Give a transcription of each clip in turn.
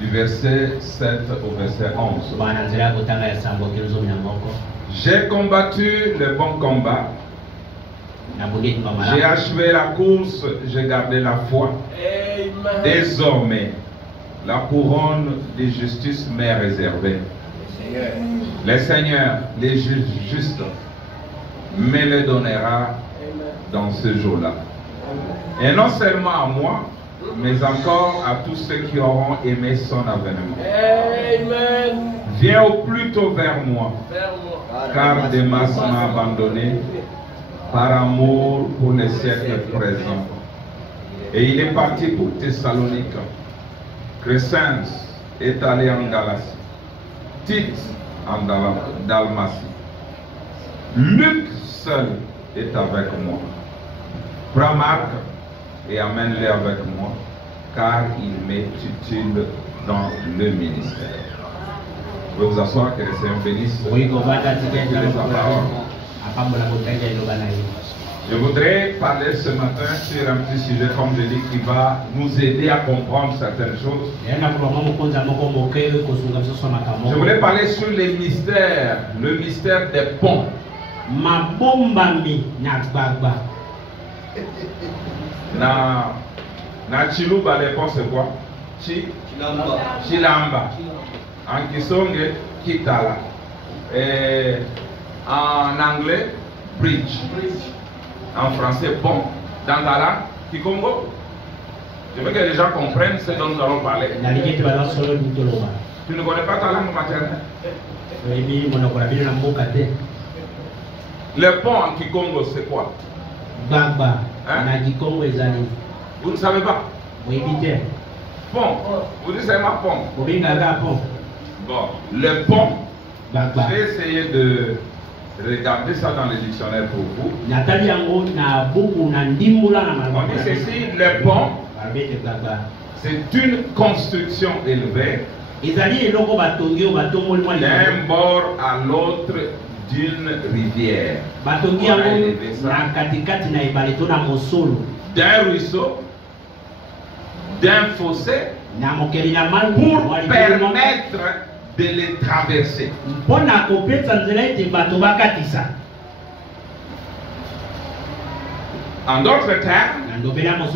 du verset 7 au verset 11. J'ai combattu le bon combat. J'ai achevé la course, j'ai gardé la foi. Désormais, la couronne de justice m'est réservée. Le Seigneur, les justes, me le donnera dans ce jour-là. Et non seulement à moi, mais encore à tous ceux qui auront aimé son avènement. Amen. Viens au plus tôt vers moi, car Démas m'a abandonné par amour pour les siècles présents. Et il est parti pour Thessalonique. Crescens est allé en Galatie. Tite en Dalmatie. Luc seul est avec moi. Prends Marc et amène-le avec moi, car il m'est utile dans le ministère. Vous pouvez vous asseoir, que le Seigneur bénisse. Je voudrais parler ce matin sur un petit sujet, comme je dis, qui va nous aider à comprendre certaines choses. Je voulais parler sur les mystères, le mystère des ponts. Na Chiluba, les ponts, c'est quoi? Chilamba. En Kisonge, Kitala. Et en anglais, bridge. En français, pont. Dans la langue, Kikongo. Je veux que les gens comprennent ce dont nous allons parler. Tu ne connais pas ta langue maternelle? Le pont en Kikongo, c'est quoi? Hein? Vous ne savez pas? Pont. Vous dites seulement pont. Bon, le pont, j'ai essayé de regarder ça dans le dictionnaire pour vous. On dit ceci, le pont, c'est une construction élevée d'un bord à l'autre d'une rivière. D'un ruisseau, d'un fossé, pour permettre de les traverser. En d'autres termes,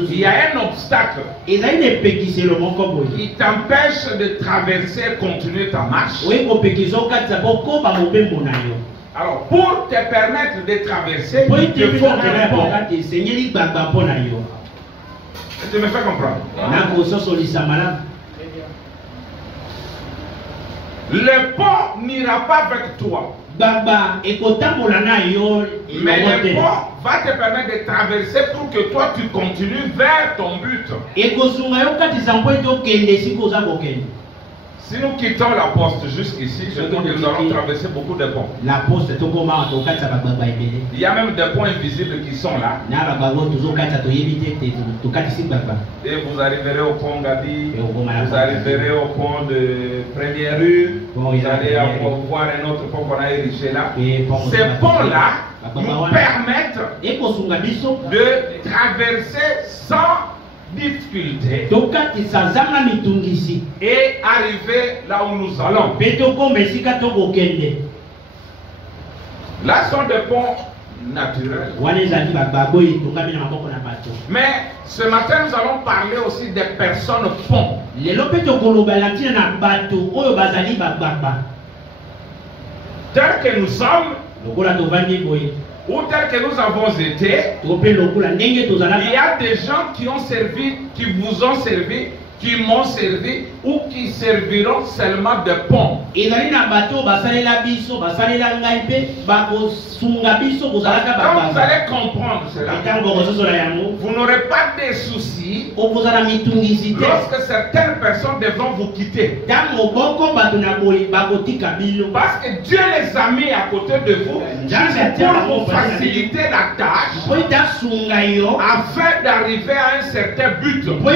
il y a un obstacle qui t'empêche de traverser et continuer ta marche. Alors, pour te permettre de traverser, il te faut un pont. Tu me fais comprendre? Le pont n'ira pas avec toi. Mais le pont va te permettre de traverser pour que toi tu continues vers ton but. Si nous quittons la poste jusqu'ici, je crois que nous allons traverser beaucoup de ponts. Il y a même des ponts invisibles qui sont là. Et vous arriverez au pont Gabi, vous arriverez au pont de Première Rue, vous allez voir un autre pont qu'on a érigé là. Ces ponts-là nous permettent de traverser sans difficulté et arriver là où nous allons. Là sont des ponts naturels. Mais ce matin nous allons parler aussi des personnes ponts. Tel que nous sommes, ou tel que nous avons été, il y a des gens qui ont servi, qui vous ont servi, qui m'ont servi ou qui serviront seulement de pont. Quand vous allez comprendre cela, vous n'aurez pas de soucis lorsque certaines personnes devront vous quitter. Parce que Dieu les a mis à côté de vous pour vous faciliter la tâche afin d'arriver à un certain but. Je crois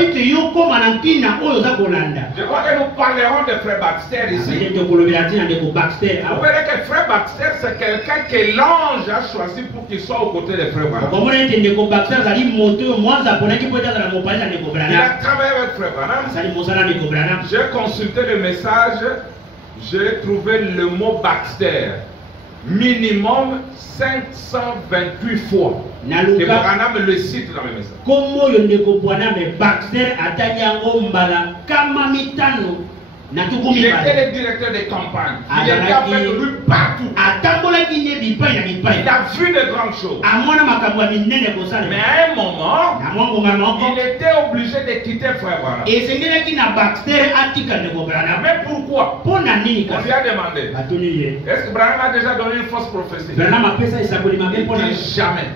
que nous parlerons de Frère Baxter ici. Vous verrez que Frère Baxter, c'est quelqu'un que l'ange a choisi pour qu'il soit aux côtés des frères Branham. Il a travaillé avec Frère Branham. J'ai consulté le message, j'ai trouvé le mot Baxter minimum 528 fois. Et Branham le cite dans le message. Il était le directeur des campagnes. Il était avec lui partout. Il a vu de grandes choses. Mais à un moment, il était obligé de quitter Frère Branham. Mais pourquoi? On lui a demandé. Est-ce que Branham a déjà donné une fausse prophétie? Il dit jamais.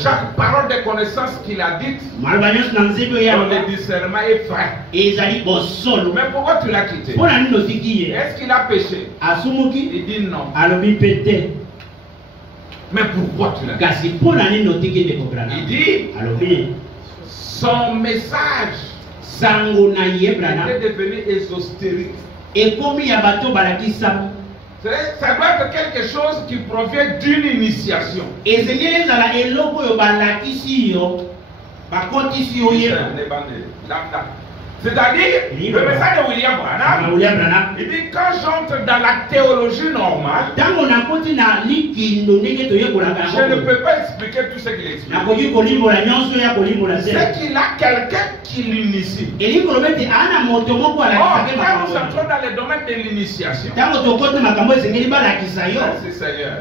Chaque parole de connaissance qu'il a dite, dans le discernement est vrai. Mais pourquoi tu l'as quitté? Est-ce qu'il a péché? Il dit non. Mais pourquoi tu l'as quitté? Il dit son message était devenu ésotérique. Ça doit être quelque chose qui provient d'une initiation. C'est-à-dire, le message de William Branham, il dit quand j'entre dans la théologie normale, je ne peux pas expliquer tout ce qu'il explique. C'est qu'il a quelqu'un qui l'initie. Or, quand nous entrons dans le domaine de l'initiation, c'est Seigneur.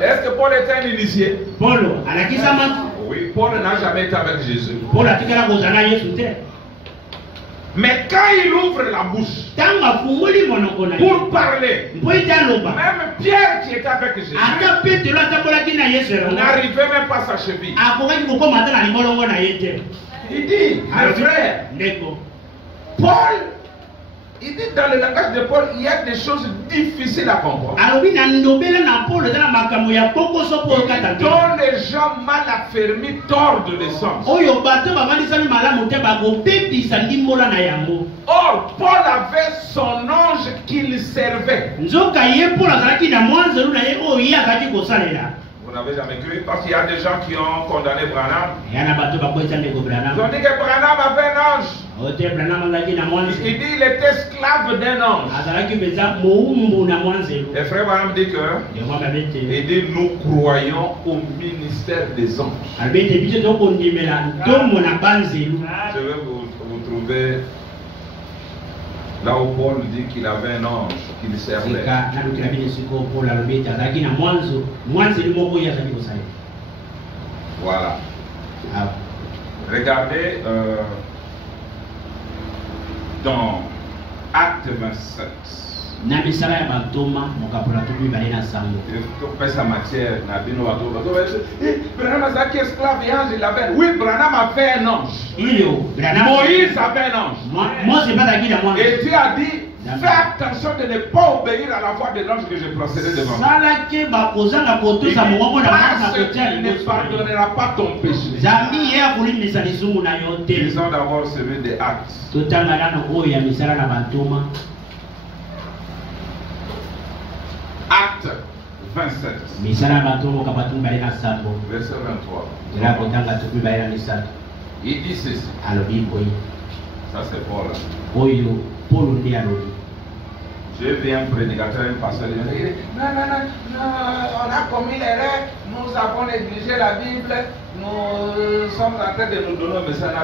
Est-ce que Paul était un initié? Oui, Paul n'a jamais été avec Jésus. Mais quand il ouvre la bouche pour parler, même Pierre qui était avec Jésus n'arrivait même pas à sa cheville. Il dit, mes frères, Paul, il dit dans le langage de Paul, il y a des choses difficiles à comprendre. Il donne les gens mal affermis, tordent le sens. Or, Paul avait son ange qu'il servait. Vous n'avez jamais cru parce qu'il y a des gens qui ont condamné Branham. Ils ont dit que Branham avait un ange. Il dit qu'il était esclave d'un ange. Et frère Branham dit que il dit nous croyons au ministère des anges. Je vais vous trouver là où Paul dit qu'il avait un ange qu'il servait. Voilà. Regardez dans Acte 27. Il faut faire sa matière. Branham a dit esclave et ange, il avait. Oui, Branham a fait un ange. Moïse avait un ange. Et Dieu a dit fais attention de ne pas obéir à la voix de l'ange que je procédais devant. Il ne pardonnera pas ton péché. Lisons d'abord celui des Actes. Acte 27. Verset 23. Il dit ceci. Ça c'est Paul. Je viens prédicateur, un pasteur, il dit non, on a commis l'erreur, nous avons négligé la Bible, nous sommes en train de nous donner un message.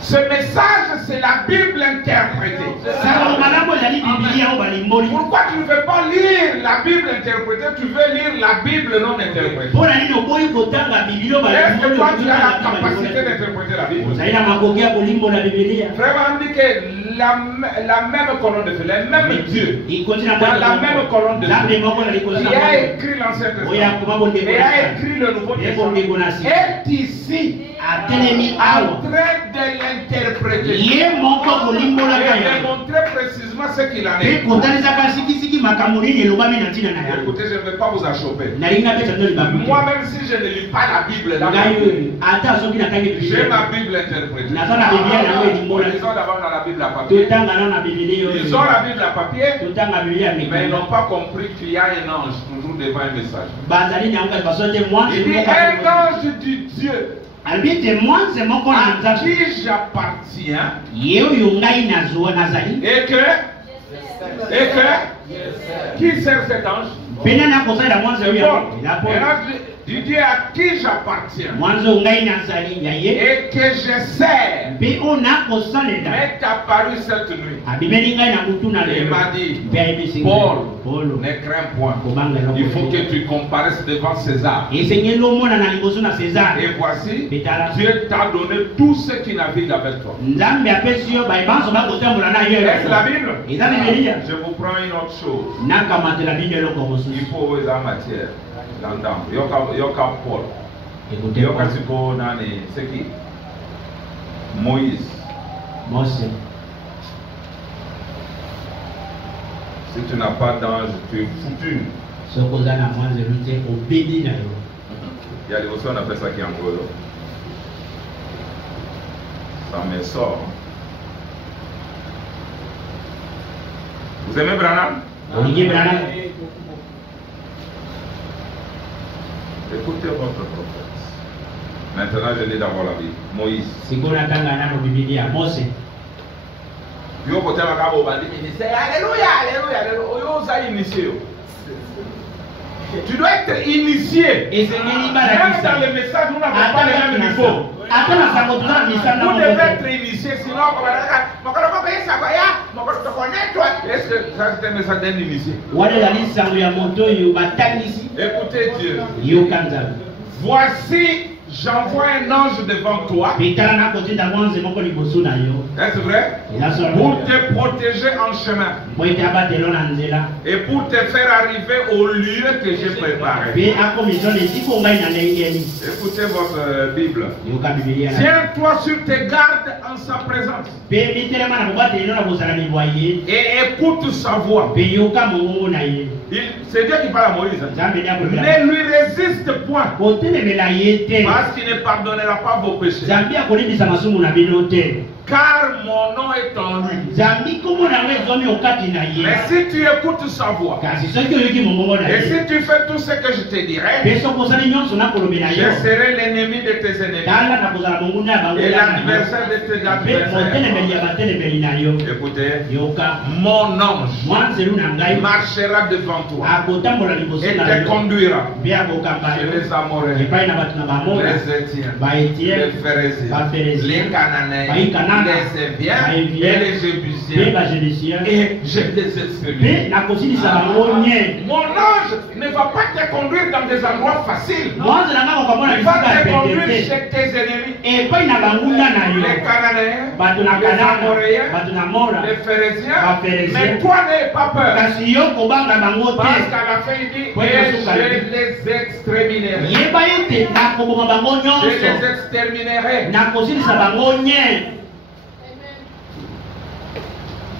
Ce message, c'est la Bible interprétée. Pourquoi tu ne veux pas lire la Bible interprétée, tu veux lire la Bible non interprétée? Est-ce que toi tu as la capacité d'interpréter la Bible? Frère, on dit que la même colonne de feu, le même Dieu, dans la même colonne de feu, qui a écrit l'Ancien Testament et a écrit le Nouveau Testament, est ici en train de l'interpréter et de montrer précisément ce qu'il en est. Écoutez, je ne vais pas vous achoper. Moi-même, si je ne lis pas la Bible là, j'ai ma Bible interprétée. Lisons d'abord dans la Bible à papier. Ils ont la Bible à papier, mais ils n'ont pas compris qu'il y a un ange toujours devant un message. Il dit un ange du Dieu à qui j'appartiens et que qui sert cet ange? Du Dieu à qui j'appartiens et que je sers m'est apparu cette nuit. Il m'a dit, Paul, ne crains point. Il faut que tu comparaisses devant César. Et voici, Dieu t'a donné tout ce qu'il a vu avec toi. Est-ce la Bible? Je vous prends une autre chose. Il faut la matière. Yoka Paul. Yoka Siko Nani. C'est qui? Moïse. Si tu n'as pas d'ange, tu es foutu. Il y a des aussi, on appelle ça qui est en gros. Ça me sort. Vous aimez Branham? Écoutez votre prophète. Maintenant, je lis d'abord la Bible. Moïse. Alléluia, alléluia, alléluia. Tu dois être initié. Même dans le message, nous n'avons pas le même niveau. Vous devez être initié, sinon, est-ce que ça c'est un message d'un initié? Écoutez Dieu. Voici, j'envoie un ange devant toi. Est-ce vrai? Pour te protéger en chemin. Et pour te faire arriver au lieu que j'ai préparé. Écoutez votre Bible. Tiens-toi sur tes gardes en sa présence. Et écoute sa voix. C'est Dieu qui parle à Moïse. Ne lui résiste point. Parce qu'il ne pardonnera pas vos péchés. Car mon nom est en lui. Mais si tu écoutes sa voix, et si tu fais tout ce que je te dirai, je serai l'ennemi de tes ennemis et l'adversaire de tes adversaires. Écoutez, mon ange marchera devant toi et te conduira chez les Amoréens, les Étiens, les Phéréziens, les Cananéens, les Héviens et les Jébusiens, et je les extermine. Mon ange ne va pas te conduire dans des endroits faciles. Il va te conduire chez tes ennemis. Les Cananéens, les Amoréens, les Phéréziens. Mais toi n'aie pas peur. Parce qu'à la fin il dit, et je les exterminerai. Je les exterminerai.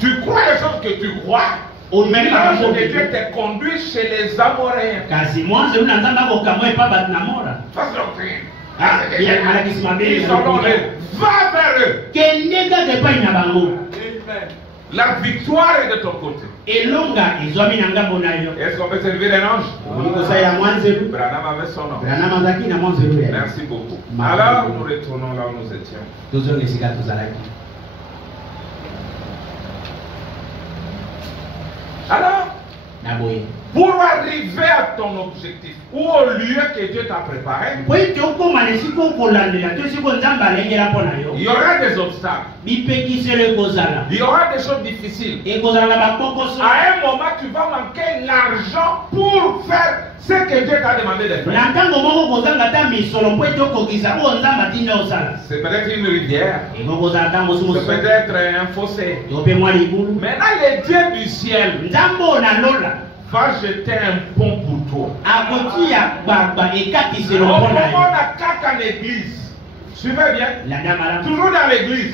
Tu crois les choses que tu crois, mais l'ange de Dieu te conduit chez les Amoréens. Face doctrine. Ils sont là, va vers eux. La victoire est de ton côté. Est-ce qu'on peut servir un ange? Branham avait son nom. Merci beaucoup. Alors nous retournons là où nous étions. Alors, pour arriver à ton objectif ou au lieu que Dieu t'a préparé, il y aura des obstacles. Il y aura des choses difficiles. À un moment, tu vas manquer l'argent pour faire ce que Dieu t'a demandé de faire. C'est peut-être une rivière. C'est peut-être un fossé. Maintenant, le Dieu du ciel va jeter un pont pour toi. Au moment où on attaque en église, Suivez bien. Toujours dans l'église.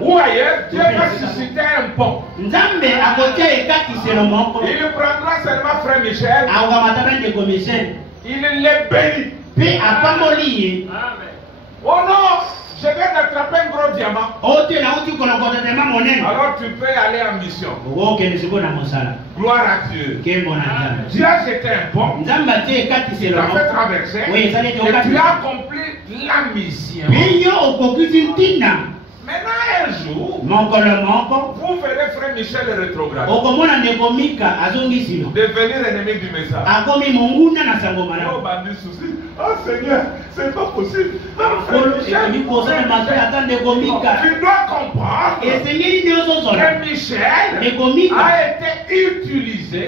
Ou ailleurs, Dieu va susciter un pont. Il prendra seulement frère Michel. Il les bénit. Amen. Oh non, je viens d'attraper un gros diamant. Alors tu peux aller en mission. Gloire à Dieu. Dieu a jeté un pont. Tu as fait traverser. Et tu as accompli la mission. Maintenant un jour, vous verrez frère Michel rétrograde. Devenir ennemi du message. Oh Seigneur, c'est pas possible. Tu dois comprendre que Michel a été utilisé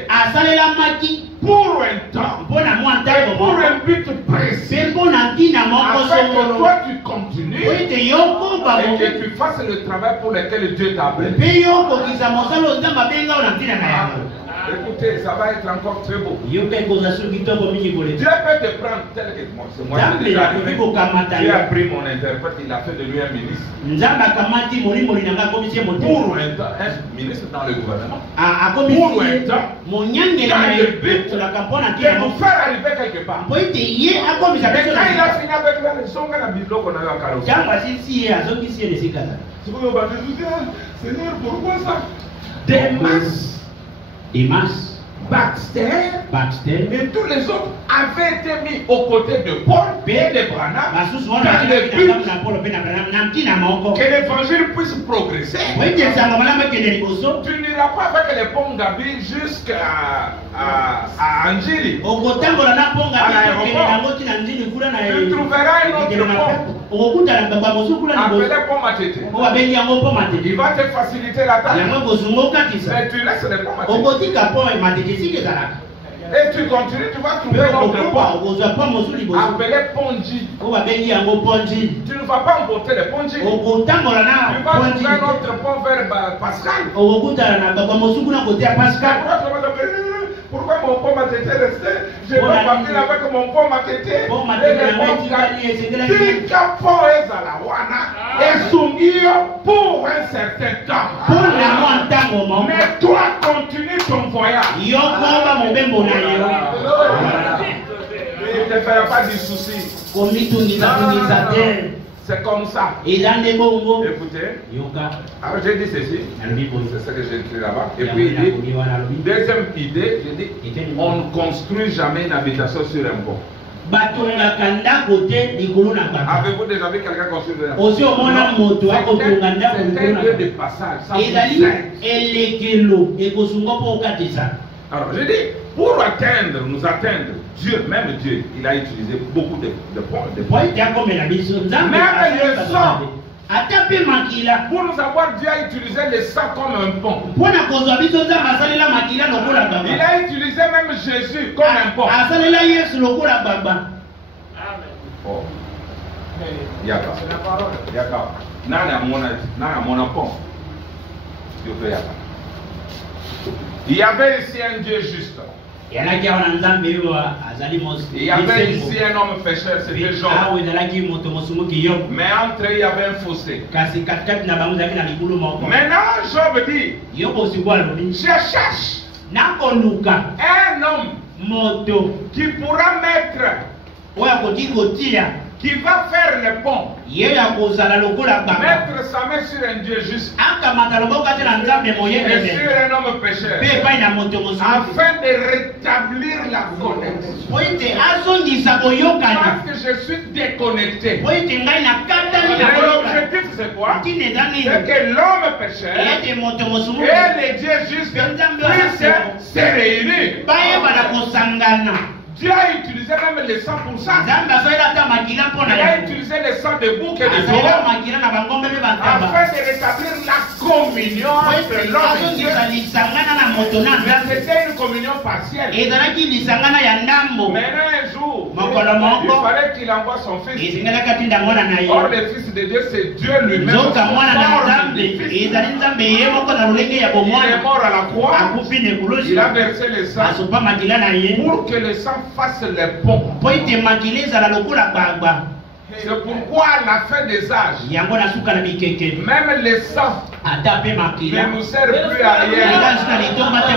pour un temps et pour un but précis. Afin que toi tu continues et que tu fasses le travail pour lequel Dieu t'a appelé. Écoutez, ça va être encore très beau. Dieu peut te prendre tel que moi. C'est moi qui l'ai arrivé. Dieu a pris mon interprète, il a fait de lui un ministre. Pour un temps, un ministre dans le gouvernement. Pour un temps, il a le but de nous faire arriver quelque part. Mais quand il a fini avec la leçon, qu'on a mis qu'on a eu à Carlos. Seigneur, pourquoi ça? Des masses. Baxter et tous les autres avaient été mis aux côtés de Paul et de Branham dans le but que l'évangile puisse progresser. Tu n'iras pas avec les ponts Gabi jusqu'à Angili. À l'aéroport. Tu trouveras un autre pont appelé pont Matete. Il va te faciliter la tâche. Mais tu laisses les ponts Matete. Et tu continues, tu vas trouver notre pont appelé Ponji. Tu ne vas pas emporter le Ponji. Tu vas trouver notre pont vers Pascal. Pourquoi mon pont m'a été resté? Je vais partir avec mon pont m'a été. Et le pont est Sungio pour un certain temps. Mais toi, continue ton voyage. Il ne te fera pas du souci. C'est comme ça. Écoutez, alors j'ai dit ceci, c'est ce que j'ai écrit là-bas. Et puis il dit, deuxième idée, j'ai dit, on ne construit jamais une habitation sur un pont. Avez-vous déjà vu quelqu'un construire un pont? C'est un lieu de passage. Ça alors j'ai dit, pour nous atteindre, Dieu, même Dieu, il a utilisé beaucoup de ponts. Même le sang. Pour nous avoir, Dieu a utilisé le sang comme un pont. Il a utilisé même Jésus comme un pont. Oh. Yaka. Il y avait ici un Dieu juste. Il y avait ici un homme pécheur, c'était Job. Mais entre eux, il y avait un fossé. Maintenant, Job dit, je cherche un homme qui pourra mettre, qui va faire le pont. Mettre sa main sur un Dieu juste et sur un homme pécheur afin de rétablir la connexion. Parce que je suis déconnecté. L'objectif c'est quoi? C'est que l'homme pécheur et les dieux justes puissent se réunir. Dieu a utilisé même le sang pour ça. Il a utilisé le sang de bouc et de taureau afin de rétablir la communion entre l'homme et Dieu. Mais c'était une communion partielle. Maintenant un jour, il fallait qu'il envoie son fils. Or le fils de Dieu, c'est Dieu lui-même. Il est mort à la croix. Il a versé le sang pour que le sang fasse le pont. C'est pourquoi à la fin des âges, même les sangs ne nous servent plus à rien.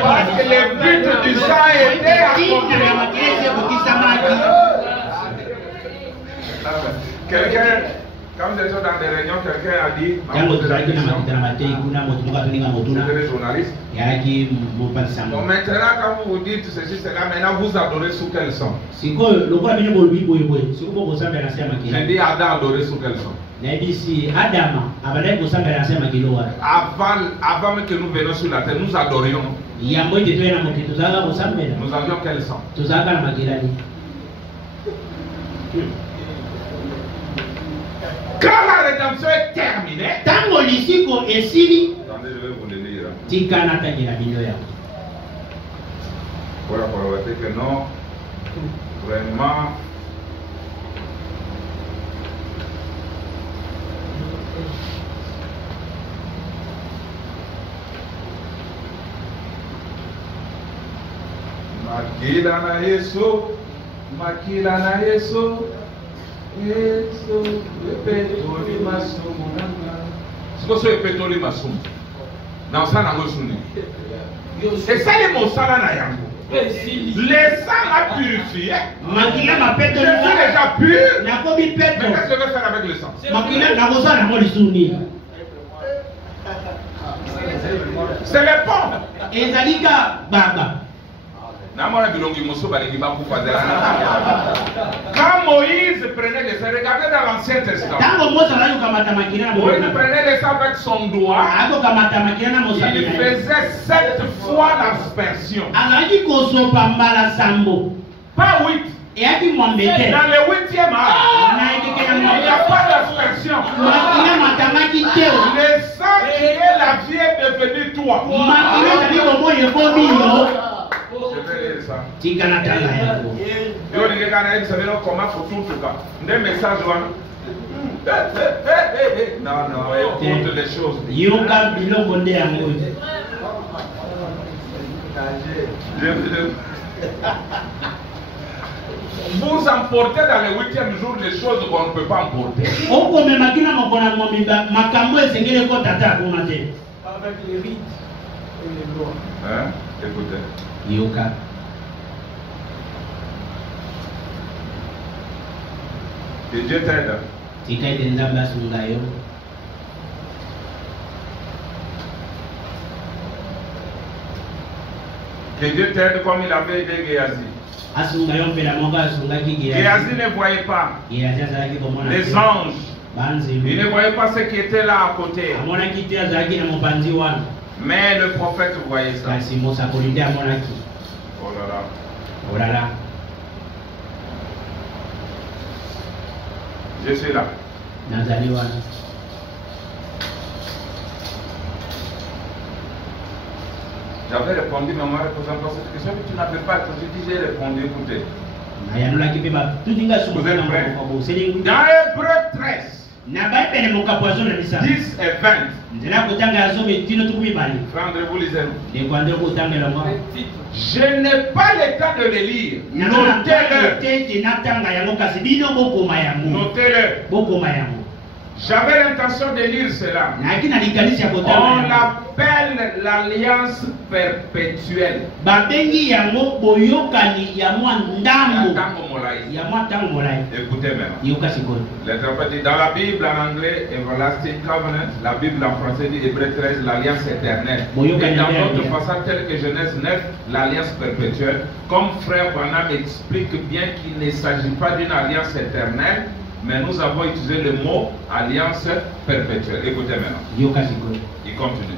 Parce que le but du sang était accompli. Quelqu'un, quand j'étais dans des réunions, quelqu'un a dit, c'était les journalistes, bon, maintenant quand vous vous dites ceci, cela, maintenant vous adorez sous quel sang? J'ai dit Adam adorait sous quel sang? Avant que nous venions sur la terre, nous adorions. Nous avions quel sang? Quand la rédemption est terminée, attendez, je vais vous le lire. Pour avouer que non, vraiment. Makila na Yesu, makila na Yesu. Yesu, epetoli masumu nanga. Sikoso epetoli masumu. Na osana ngosuni. Et ça les mots ça na yango. Les sangs a purifié. Makila mapetoli. Je suis déjà pur. Nakobi peto. Mais qu'est-ce que je vais faire avec le sang? Makila ngosana molisuni. C'est le pont. Ezalika baba. Quand Moïse prenait les sangs, regardez dans l'Ancien Testament. Moïse prenait les sangs avec son doigt. Il faisait 7 fois l'aspersion. Pas 8. Dans le 8e âge, il n'y a pas d'aspersion. Le sang qui est la vie est devenu toi. Je vais lire ça. Comment faut tout cas. Des messages non, écoute les choses. Vous emportez dans le 8e jour des choses qu'on ne peut pas emporter. Avec les rites et les lois. Hein? Écoutez. Que Dieu t'aide. Que Dieu t'aide comme il avait aidé Géasi. Géasi ne voyait pas les anges. Il ne voyait pas ce qui était là à côté. Mais le prophète voyait ça. Oh là là. Je suis là. J'avais répondu, mais on m'a répondu encore cette question que tu n'avais pas. Je dis, j'ai répondu, écoutez. Vous êtes prêts? Dans Hébreu 13. 10 et 20. Prendrez-vous les ailes. Je n'ai pas le temps de les lire. Notez-le. Notez-le. J'avais l'intention de lire cela. On l'appelle l'alliance perpétuelle. Écoutez maintenant. L'interprète dit dans la Bible en anglais, Everlasting Covenant. La Bible en français dit Hébreu 13, l'alliance éternelle. Et dans d'autres passages tels que Genèse 9, l'alliance perpétuelle. Comme frère Branham explique bien qu'il ne s'agit pas d'une alliance éternelle, mais nous avons utilisé le mot alliance perpétuelle. Écoutez maintenant. Il continue.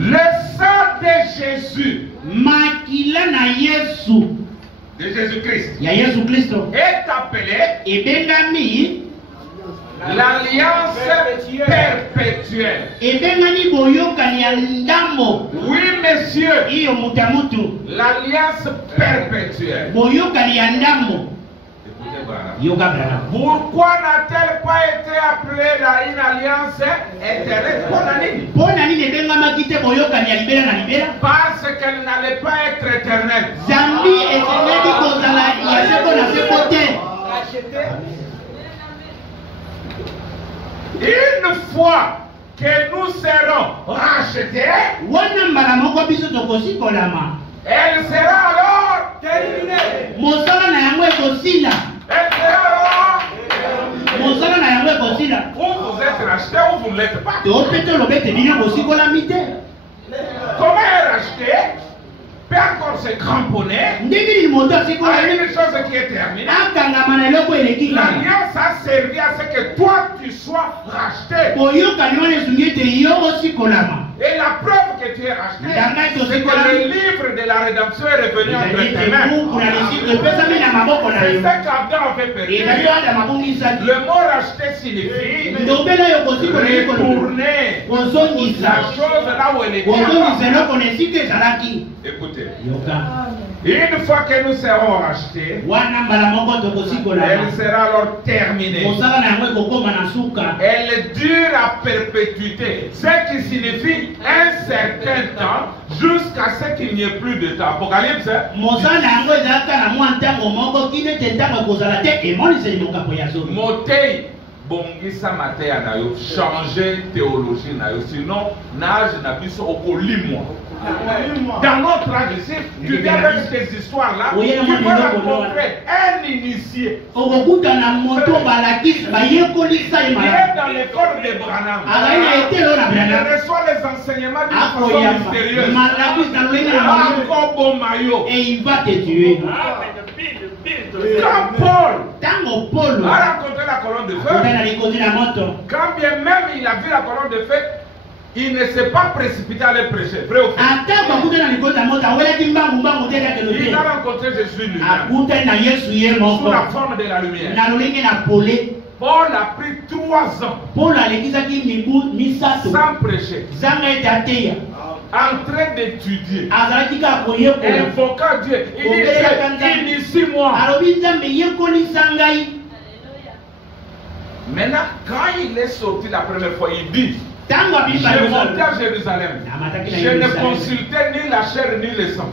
Le sang de Jésus, de Jésus-Christ, est appelé l'alliance perpétuelle. Oui, messieurs, l'alliance perpétuelle. Pourquoi n'a-t-elle pas été appelée une alliance éternelle? Parce qu'elle n'allait pas être éternelle. Une fois que nous serons rachetés, elle sera alors terminée. Elle sera alors ou vous êtes racheté ou vous ne l'êtes pas. Comment est racheté peut encore se cramponner à une chose qui est terminée. L'alliance a servi à ce que toi tu sois racheté. Et la preuve que tu es racheté, c'est que le livre de la rédemption est revenu entre tes mains. C'est ce qu'Adam avait perdu. Le mot racheté signifie retourner la chose là où elle était avant. Écoutez, une fois que nous serons rachetés, elle sera alors terminée. Elle dure à perpétuité, ce qui signifie un certain temps jusqu'à ce qu'il n'y ait plus de temps. Apocalypse. Motei bongisa mateya na yo, changer théologie na yo, sinon nage na biso okolimwa. Dans notre âge ici, tu viens avec ces histoires-là, tu vas rencontrer un initié. Il est dans l'école de Branham. Il reçoit les enseignements d'une façon mystérieuse. Et il va te tuer. Quand Paul a rencontré la colonne de feu, quand bien même il a vu la colonne de feu, il ne s'est pas précipité à les prêcher. Vrai ou faux? Il a rencontré Jésus lui-même sous la forme de la lumière. Paul a pris 3 ans sans prêcher, en train d'étudier, invoquant Dieu. Il dit, initie-moi. Maintenant, quand il est sorti la première fois, il dit, je montais à Jérusalem. Je ne consultais ni la chair ni le sang.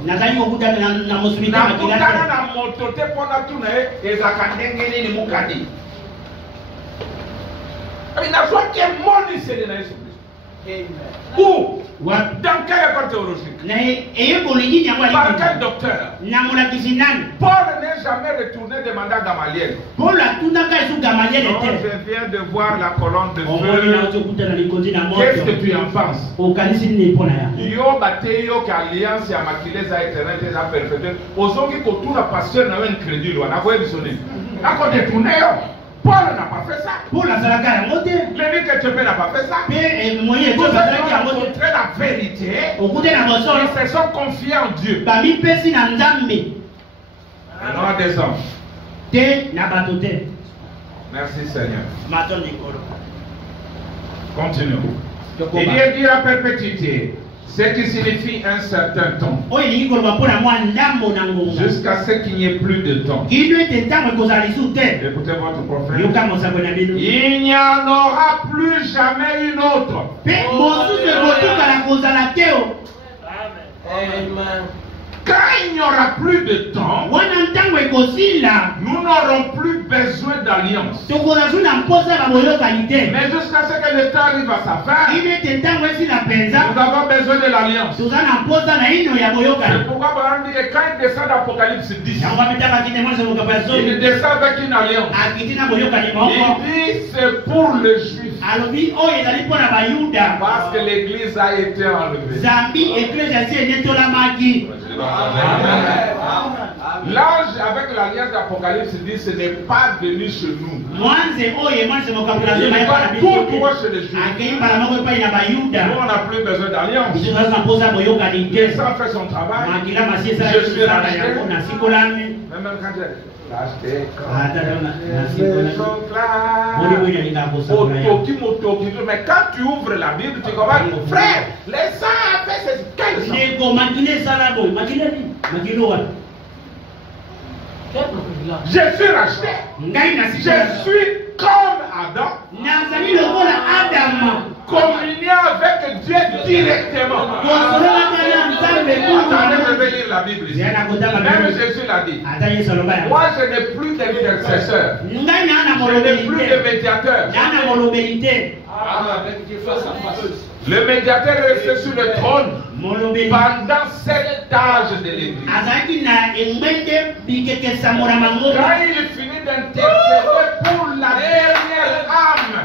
Où? Dans quelle école théologique? Par quel docteur? Paul n'est jamais retourné demander à Gamaliel. Non, je viens de voir la colonne de feu. Qu'est-ce que tu en penses? Yo bateyo qu'alliance ya makileza éternelle a perfecté. Ozongi ko tout la pasteur na un crédit lo na voye bisonné. Ako détourné yo. Paul n'a pas fait ça. L'évêque que tu n'a pas fait ça. Vous avez montré la vérité. Ils se sont confiés en Dieu. Et non à des hommes. Merci Seigneur. Continuons. Il est dit la perpétuité. Ce qui signifie un certain temps. Jusqu'à ce qu'il n'y ait plus de temps. Écoutez votre prophète. Il n'y en aura plus jamais une autre. Amen. Quand il n'y aura plus de temps, nous n'aurons plus besoin d'alliance. Mais jusqu'à ce que le temps arrive à sa fin, nous avons besoin de l'alliance. C'est pourquoi on dit que quand il descend d'Apocalypse 10, il descend avec une alliance. Il dit c'est pour le juif. Parce que l'église a été enlevée. L'ange avec l'alliance d'Apocalypse dit ce n'est pas venu chez nous. Il n'est pas tout droit chez les juifs. Nous on n'a plus besoin d'alliance. Ça fait son travail. Je suis racheté. Même quand j'ai racheté. Mais quand tu ouvres la Bible, tu comprends, frère, les saints a fait ce quel sang? Je suis racheté. Je suis comme Adam. Communier avec Dieu directement. Attendez, je vais lire la Bible ici. Même Jésus l'a dit. Moi, je n'ai plus d'intercesseur. Je n'ai plus de médiateur. Le médiateur est resté sur le trône pendant 7 âges de l'Église. Quand il finit d'intercéder pour la dernière âme,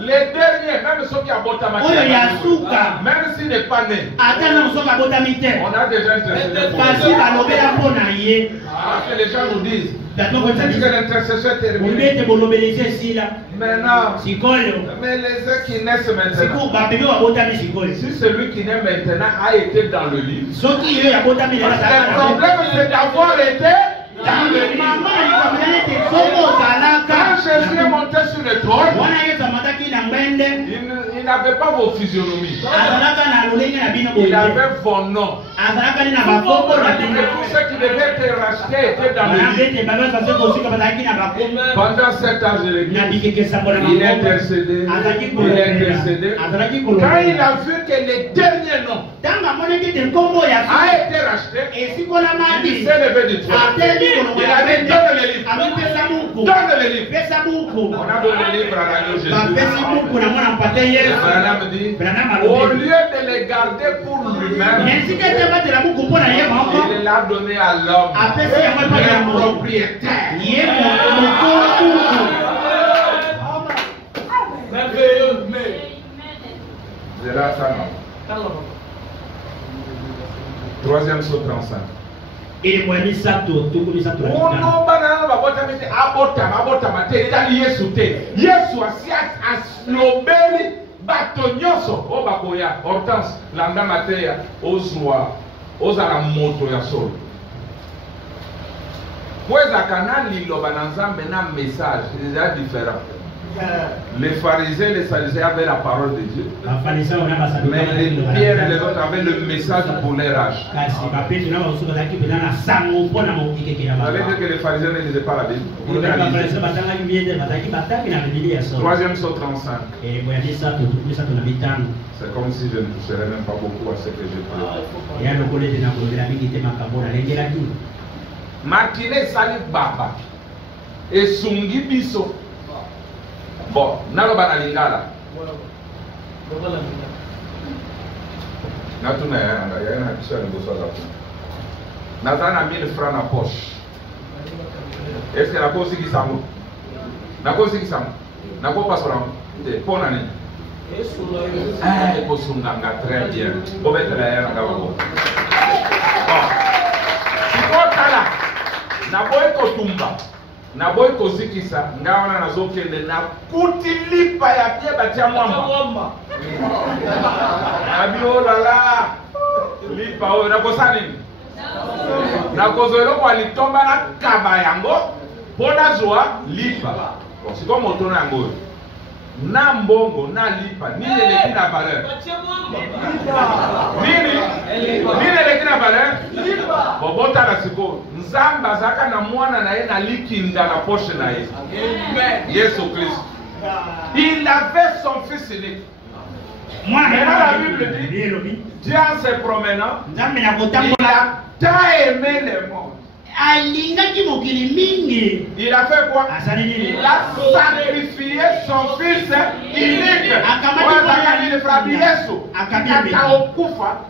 les derniers, même ceux qui ont même s'il n'est pas né, on a déjà intercédé pour eux. Parce que les gens nous disent que l'intercession est terminée. Maintenant, mais les uns qui naissent maintenant, si celui qui naît maintenant a été dans le livre, le problème c'est d'avoir été dans le livre. Quand Jésus est monté sur le trône, il n'avait pas vos physionomies. Il avait vos noms. Tous ceux qui devaient être rachetés étaient dans le livre. Pendant 7 ans de l'Église, il est intercédé. Quand il a vu que les derniers noms a été racheté, il s'est levé du trône. Il a dit donne le livre. Donne le livre. On a donné le livre à l'agneau Jésus. Branham dit, au lieu de les garder pour lui-même, il l'a donné à l'homme, le propriétaire. C'est là ça, non? Troisième saut 35. Et moi, il s'attend tout ça. Hortense, landa mateya, ozwa, ozala moto ya solo. Kweza kanali loba na nzambe na message, c'est différent. Les pharisiens et les sadducéens avaient la parole de Dieu. Mais les Pierre et les autres avaient le message pour leur âge. Vous savez dire que les pharisiens ne lisaient pas la Bible. Troisième saut 35. C'est comme si je ne toucherais même pas beaucoup à ce que je parle. Martinez Salif Baba et Sungi Biso. Bon, naloba na lingala. Natuna ya na kisha ngoso za. Nazana 1000 francs na poche. Est-ce que la poche qui samu? Na poche qui samu? Na ko pasora de pona ni. Ko sunganga très bien. Bobete la ya na ngabo. Bon. Sikotala. Na boy ko tumba. Na boy kozikisa ngaona nazokende na kutilipa ya pie batia mwamba abiola lipa oyo nakosani nakozolo kwa litomba na kaba yango pona zwa lipa siko moto na yango na mbongo na lipa nini eleki na valeur nini eleki na valeur bobota na siko nzamba azaka na mwana na ye na likinda na poche na ye Yesu Christ. Il avait son fils unique. Maintenant la Bible dit Dieu en se promenant il a tant aimé le monde. Il a fait quoi? Il a sacrifié son fils unique.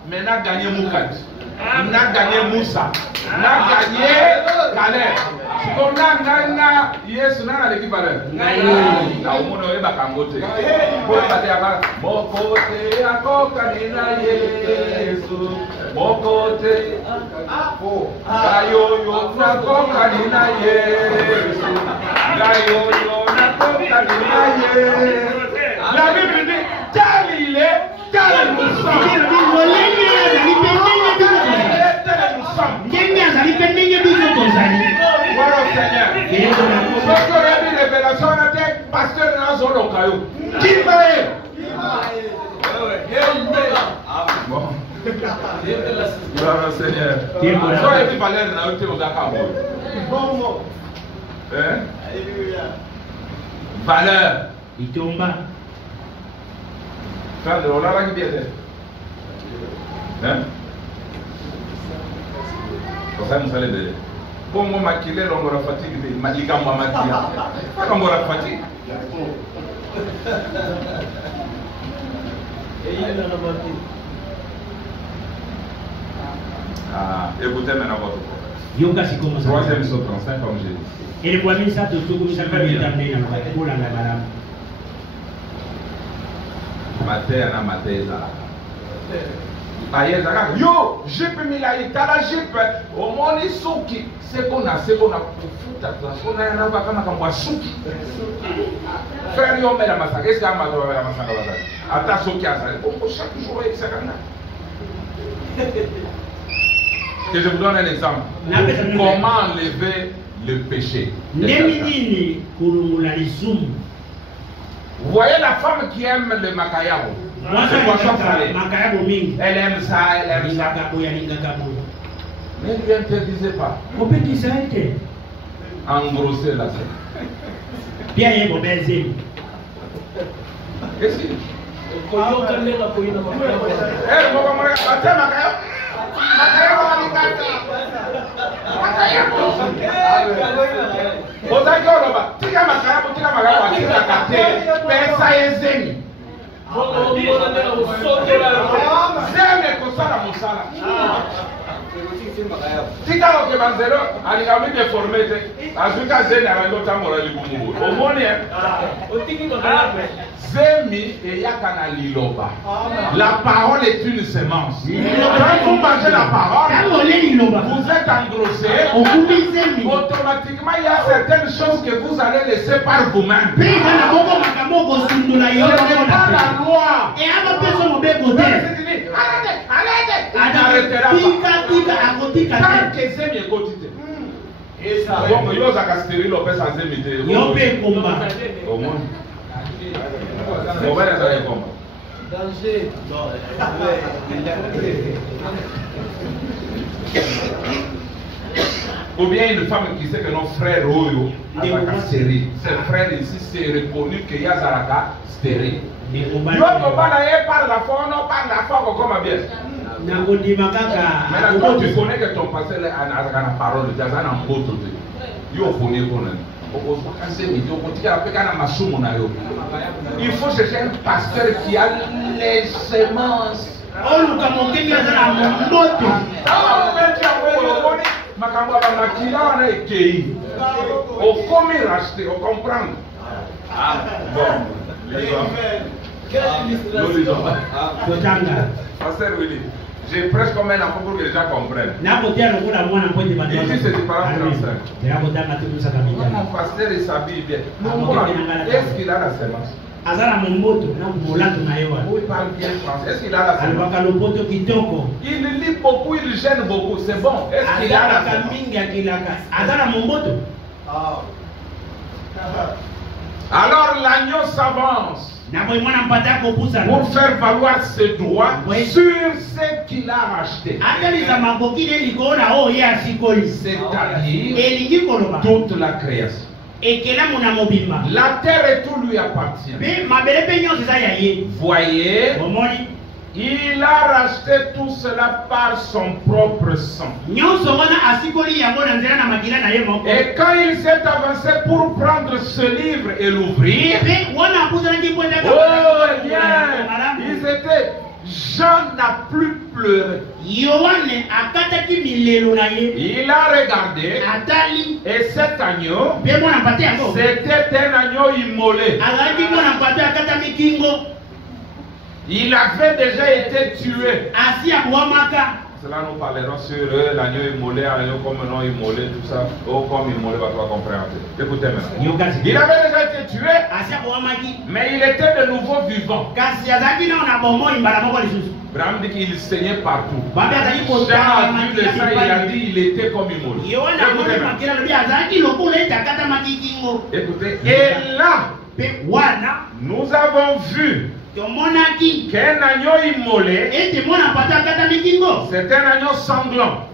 Mais n'a gagné Moukad, n'a gagné Moussa, n'a gagné Calais. Si on a gagné Yesu, n'a pas l'équivalent. Là où on est bakangote. Mokote akoka nina Yesu. Mokote gayoyo nakoka nina Yesu. Gayoyo nakoka nina Yesu. La Bible dit tel il est, tel nous sommes. Voilà Seigneur. Parce que la révélation a été pasteur dans son local. Qui va être? Bon. Voilà Seigneur. Soyez qui valeur dans le thème d'Akabo. Valeur. Il tombe. Quand on a la guidée. Hein? Pour ça, nous allons dire. Pour moi, maquiller, on aura fatigue. Malika, on va maquiller. On aura fatigue. Ah, écoutez maintenant votre problème. Troisième saut 35, comme j'ai dit. Et le premier ça, tout ce que vous savez, pour la madame. Mater na mater za. Aye za. Yo, jipe milai tala jipe. Omoni suki. Sekona kufuta. Sekona yana kwa kama kama suki. Faire yo mela masaka. Est-ce que amazo mela masaka bazali? Ata suki azali. Pour chaque jour il s'akana. Que je vous donne un exemple. Comment enlever le péché? Vous voyez la femme qui aime le makayabo. C'est poisson salé. Elle aime ça, elle aime ça. Mais ne lui interdisez pas. Engrosser la scène. Qu'est-ce qu'il dit? La parole est une semence. Quand vous mangez la parole, vous êtes engrossé. Automatiquement, il y a certaines choses que vous allez laisser par vous-même. Ce n'est pas la loi. Arrêtera pas. Tant que c'est mieux quotidien. Donc, il y a stérile, on peut s'en imiter. Au moins. On va les aller combat. Danger. Ou bien une femme qui sait que nos frères Oyo a stérile. Ses frères ici, c'est reconnu qu'il y a Zaraka stérile. Yo par la foi, non par la foi, comme bien. Maintenant, tu connais que ton pasteur a la parole de Dieu, yo connais qu'on il faut chercher un pasteur qui a les semences. Pasteur Willy, j'ai presque comme un enfant pour que les gens comprennent. Il dit c'est différent français. Mon pasteur il s'habille bien. Est-ce qu'il a la semence? Oui, il parle bien français. Est-ce qu'il a la semence? Il lit beaucoup, il gêne beaucoup. C'est bon. Est-ce qu'il a la semence? Alors l'agneau s'avance pour faire valoir ses droits sur ce qu'il a racheté. C'est-à-dire toute la création. La terre et tout lui appartient. Voyez, il a racheté tout cela par son propre sang. Et quand il s'est avancé pour prendre ce livre et l'ouvrir, oh bien, ils étaient, Jean n'a plus pleuré. Il a regardé et cet agneau, c'était un agneau immolé. Il avait déjà été tué. Cela nous parlerons sur l'agneau immolé, l'agneau comme non immolé, tout ça. Oh, comme immolé, va toi comprendre. Écoutez maintenant. Il avait déjà été tué, mais il était de nouveau vivant. Abraham dit qu'il saignait partout. Jean a vu le sang, il a dit qu'il était comme immolé. Écoutez, et là, nous avons vu qu'un agneau immolé, c'est un agneau sanglant.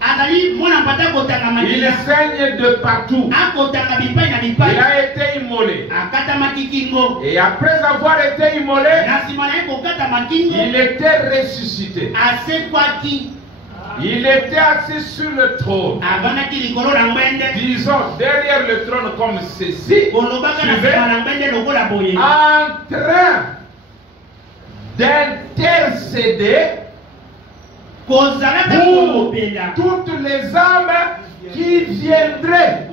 Il saigne de partout. Il a été immolé. Et après avoir été immolé, il était ressuscité. Il était assis sur le trône. Disons, derrière le trône comme ceci, en train d'intercéder pour toutes les âmes qui viendraient.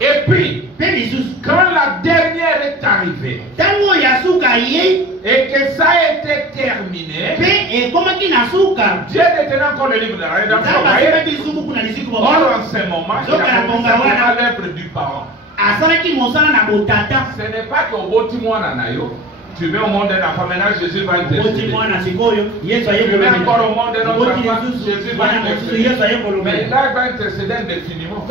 Et puis, quand la dernière est arrivée et que ça a été terminé, Dieu détenait encore le livre de la rédemption. Or, en ce moment, il a commencé à l'œuvre du parent. Ce n'est pas qu'au beau tu mets au monde un enfant, maintenant Jésus va intercéder. Tu mets encore au monde un autre enfant, Jésus va intercéder. Mais là, il va intercéder indéfiniment.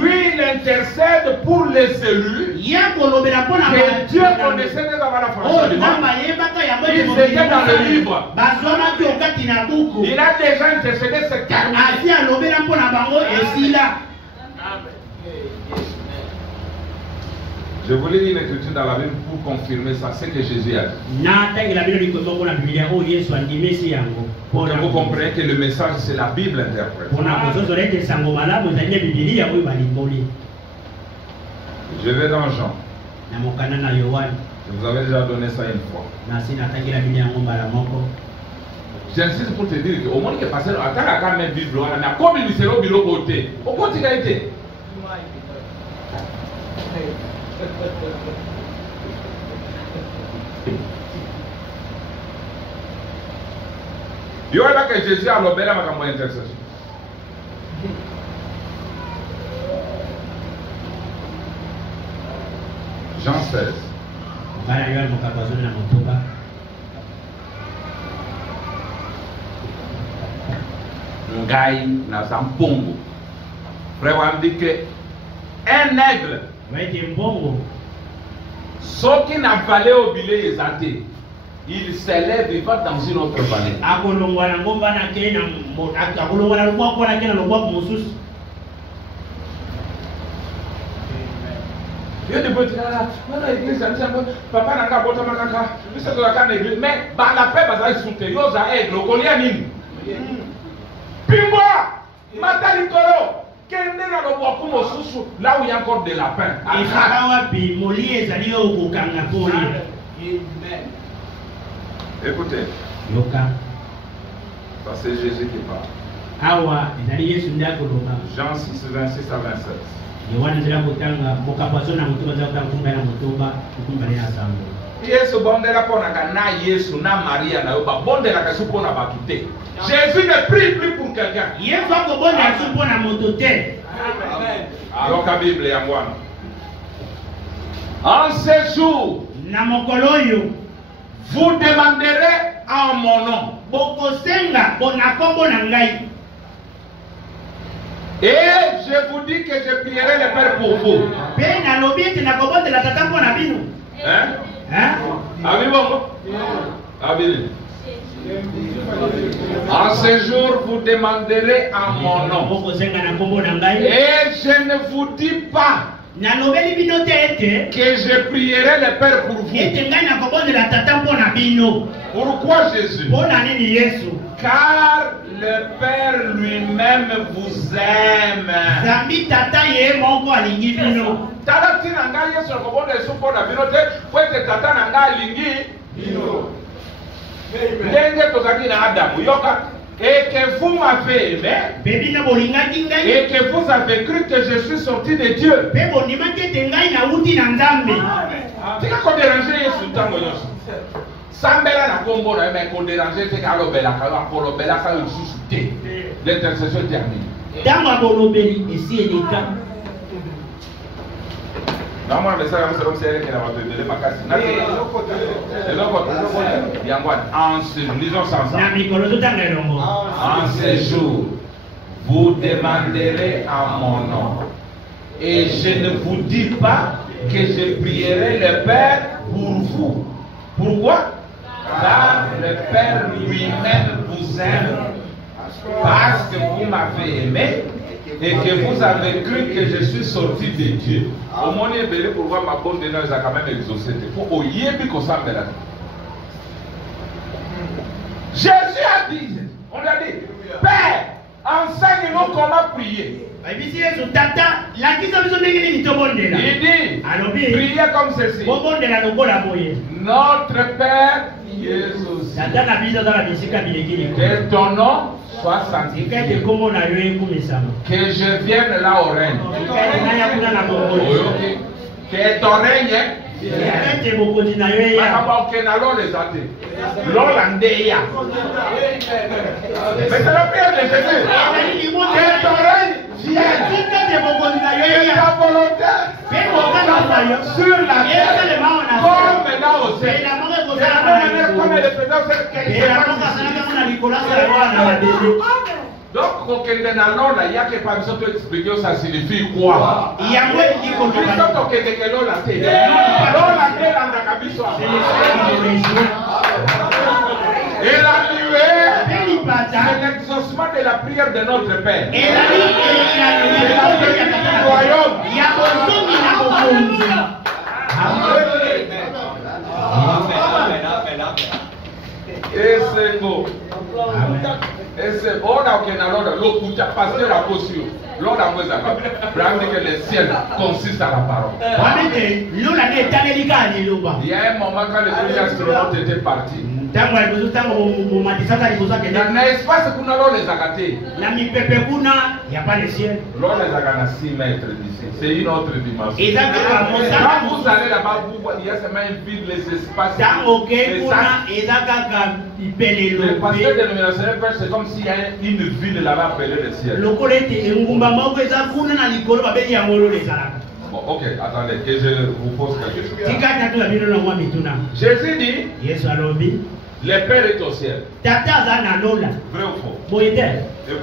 Lui, il intercède pour les élus. Que Dieu connaissait dès avant la franchise. Ils étaient dans le livre. Il a déjà intercédé, c'est terminé. Je vous lis une écriture dans la Bible pour confirmer ça, c'est que Jésus a dit. Pour que vous compreniez que le message, c'est la Bible interprétée. Je vais dans Jean. Je vous avais déjà donné ça une fois. J'insiste pour te dire qu'au monde qui est passé, à la même Bible, on a comme il s'est au bureau côté. Au côté, il a été. Il y a que Jésus a l'obéi à ma intercession. Jean 16. Ngai na Zampongo. Frère, on dit que un aigle. Ceux qui n'a pas au billet exalté, il s'élève et va dans une autre vallée. Papa n'a pas de mais la paix va être soutenue. Pimboa, Matalikoro. Là où il y a encore de lapin. Écoutez. Ça c'est Jésus qui parle. Jean 6, 26 à 27. Yesu bondela pona na Yesu na Maria na yoba bondela kasu pona batute. Jésus ne prie plus pour quelqu'un. Yesu ko bondela su pona motote. Alors la Bible est à moi. En ce jour, na mokoloyo, vous demanderez en mon nom. Bokosenga bonakombo na ngai. Et je vous dis que je prierai le Père pour vous. Hein? En ce jour, vous demanderez en mon nom. Et je ne vous dis pas que je prierai le Père pour vous. Pourquoi Jésus? Car le Père lui-même vous aime. Et que vous m'avez aimé, et que vous avez cru que je suis sorti de Dieu. Sambela na kombo na mais qu'on déranger c'est qu'à l'obéla pour l'obéla ça le susciter l'intercession termine. Dans ma bolobeli ici et les cas. Non moi mais ça comme c'est elle qui va te donner ma casse. Et donc en ce lisons ça en ce jour vous demanderez à mon nom Et je ne vous dis pas que je prierai le Père pour vous. Pourquoi? Car le Père lui-même vous aime. Parce que vous m'avez aimé et que vous avez cru que je suis sorti de Dieu. Au moins, pour voir ma bonne dénonce, il a quand même exaucé. Il faut oublier qu'on s'en met là. Jésus a dit, on a dit, Père, enseigne-nous comment prier. Il dit, priez comme ceci. Notre Père, Jésus, que ton nom soit sanctifié. Que je vienne là au règne. Que ton règne mais c'est la prière de Jésus. Que ton règne vienne. Que ta volonté sur la terre comme maintenant au ciel. De la même manière comme elle est présente donc, quand on est dans l'ordre, il y a que pas besoin de expliquer ça signifie quoi. Il y a quoi qui comprend. Et la nuée, c'est l'exaucement de la prière de notre Père. Et la nuée, du royaume. Et c'est beau. Et c'est on a aucun alors l'autre pasteur a posé l'autre a posé que le ciel consiste à la parole. Il y a un moment quand les premiers astronautes étaient partis. Dans l'espace qu'on a les agatés. Il n'y a pas de ciel. L'on les a à 6 mètres d'ici. C'est une autre dimension. Quand vous allez là-bas, il y a seulement une ville, les espaces. Le pasteur dénominationnel, c'est comme s'il y a une ville là-bas appelée le ciel. Bon, ok, attendez, que je vous pose quelque chose. Jésus dit, le Père est au ciel. Vrai ou faux? Et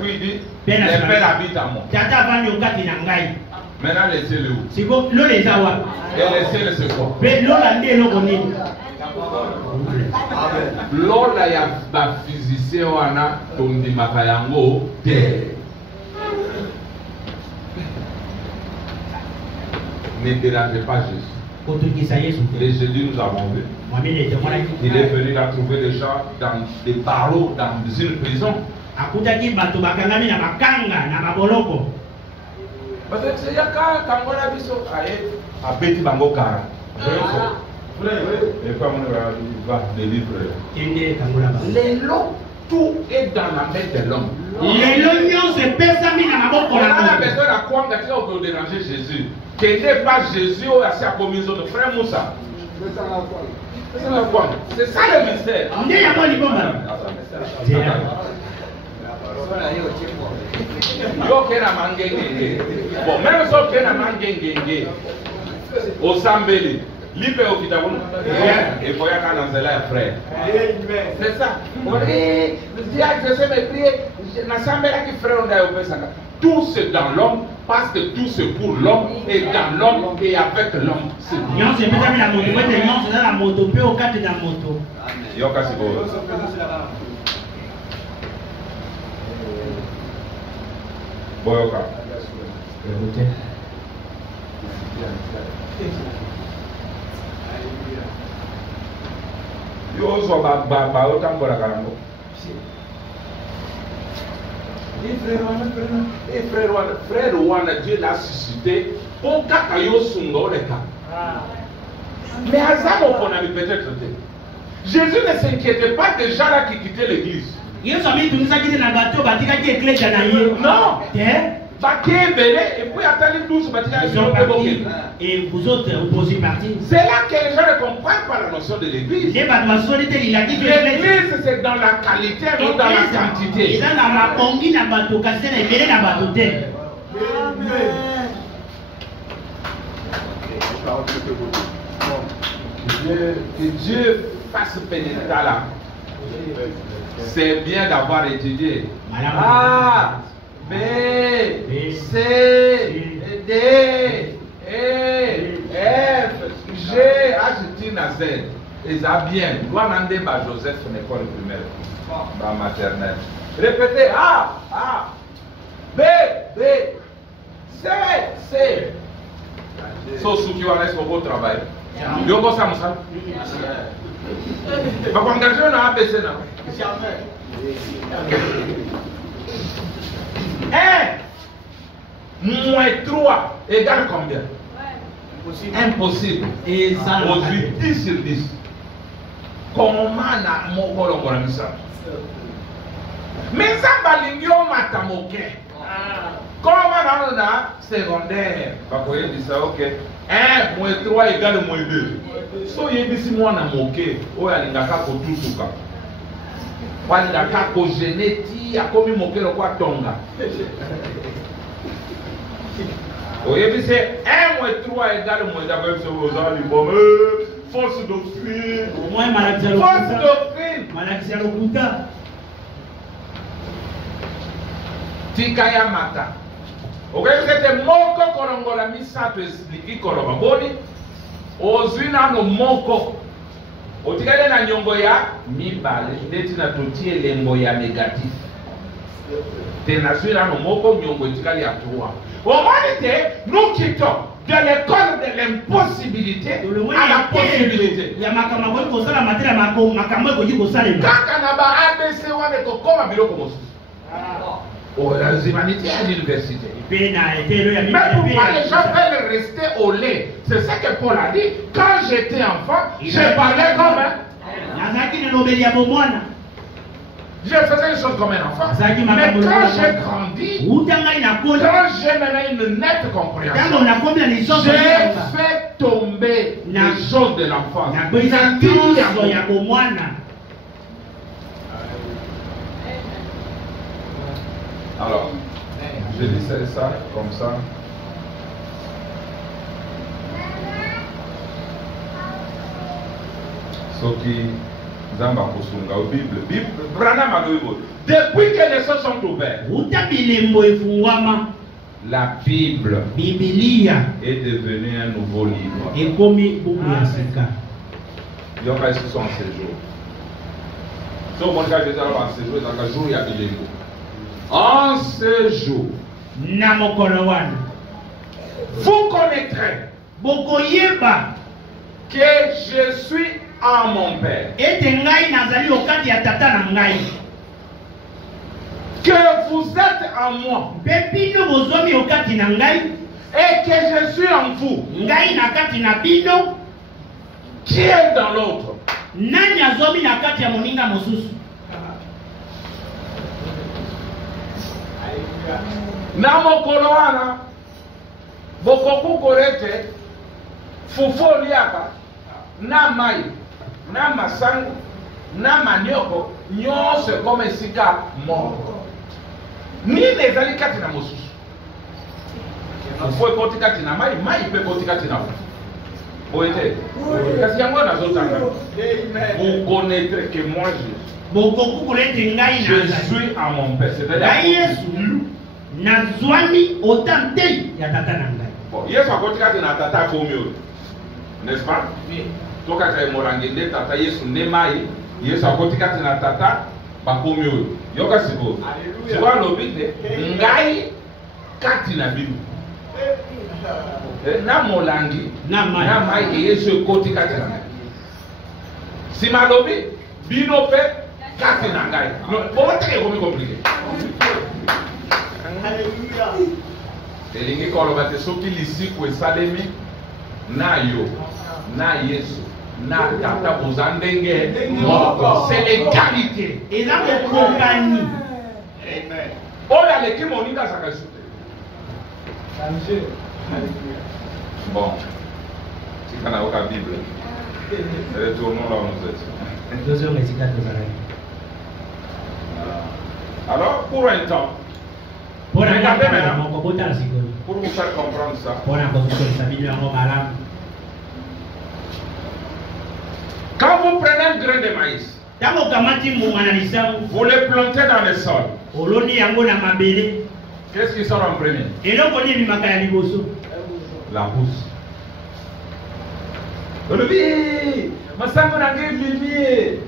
puis il dit, le Père habite en moi. Maintenant, le ciel est où? Et le ciel c'est quoi? Lola ya ba physicien wana tondi makayango te. Ne dérangez pas Jésus. Et Jésus nous avons vu. Il est venu là trouver des gens dans des barreaux, dans une prison. Parce que c'est yaka kangola biso aye abeti bango kara. Et comme on va délivrer. L'élo, tout est dans la main de l'homme. L'élo, c'est personne qui n'a pas la personne à quoi on peut déranger Jésus. Qui n'est pas Jésus ou à sa commission de frère Moussa. C'est ça le mystère. Bon, même si on a mangé au Sambeli. Libre au Kitabou, et faut y aller dans cela, frère. C'est ça. Je sais me prier, tout c'est dans l'homme, parce que tout c'est pour l'homme, et dans l'homme, et avec l'homme. C'est frère Ouana, Dieu l'a suscité pour Kakayo Sungo le cas. Mais Azam, on a peut-être. Jésus ne s'inquiétait pas des gens là qui quittaient l'église. Non. Et puis attendez 12 et vous autres, vous posez partie. C'est là que les gens ne comprennent pas la notion de l'église. L'église, c'est dans la qualité, non dans la quantité. Que Dieu fasse pénétrer là. C'est bien d'avoir étudié. A, B, C, D, E, F, G, H, T, Z. Et ça bien. Doit demander à Joseph son école primaire, dans maternelle. Répétez A, B, B, C, C. Sauf ceux qui vont rester au beau travail. Yo go ça ça. Pas qu'on engage un ABC non. Moins 3 égale combien? Impossible. Et ça, aujourd'hui 10 sur 10. Comment na moko longola misa? Mais ça balingyo matamoke. Comment na secondaire? Pas quoi dire ça OK. 1 moins 3 égale moins 2. So yebisi mwana moke oyo alingaka kotutuka. Walingaka ko geneti akomi moke lokwa tonga. Oyebisi 1 moins 3 égale moins 2 avec ce aux bon force doctrine. Au moins maladie force doctrine. Maladie à l'okuta. Tikaya mata. Okayebisi moko kolongola misato explique koloba boni. Ozwina no moko otikale na nyongo ya mibale ndeti na totie lembo ya négatif tena zwina no moko nyongo etikale ya 3 omonite nous quittons de l'école de l'impossibilité à la possibilité ya makambo ko sala matela makambo ko jiko sala kaka na ba ABC wane ko koma biloko mosusu la humanité à l'université. Mais pourquoi les gens veulent rester au lait? C'est ce que Paul a dit. Quand j'étais enfant, je parlais comme je faisais les choses comme un enfant. Mais quand j'ai grandi, quand j'ai maintenant une nette compréhension, j'ai fait tomber les choses de l'enfance. Alors, je disais ça comme ça. Ce qui Zamba Kosunga au Bible. Depuis que les choses sont ouvertes, la Bible est devenue un nouveau livre. Il y aura ce sont en séjour. So, mon cas, je vais en séjour, dans le jour, il y a des en ce jour, vous connaîtrez que je suis en mon Père, que vous êtes en moi et que je suis en vous, qui est dans l'autre. Na mokolo wana bokoku korete fufo liaka na mai na masangu na manioko nyonso comme esika moko nini ezali kati na mosusu fufo ekoti kati na mai mai mpe ekoti kati na boye te kasi yango nazotanga vous connaîtrez que moi je suis à mon Père, c'est-à-dire nazwami autant te ya tata na ngai. Bon, Yesu akotika te na tata komio. N'est-ce pas? Toka ka morangi nde tata Yesu nde mai, Yesu akotika te na tata ba komio. Yoka siko. Tu vois l'obite ngai kati na bino. Na molangi na mai Yesu akotika te na ngai. Si malobi bino pe kati na ngai. Non, pour moi c'est compliqué. Elingi kolobate soki lisiku esalemi na yo na Yesu na tata bozandenge moko c'est l'égalité et là le compagnie. Amen. Ola leki moninga sakasute. Bon. Si kana oka Bible. Retournons là où nous étions. Alors pour un temps. Regardez maintenant, pour vous faire comprendre ça. Quand vous prenez un grain de maïs, vous le plantez dans le sol. Qu'est-ce qui sort en premier? La pousse. Levi, masango na ngeli.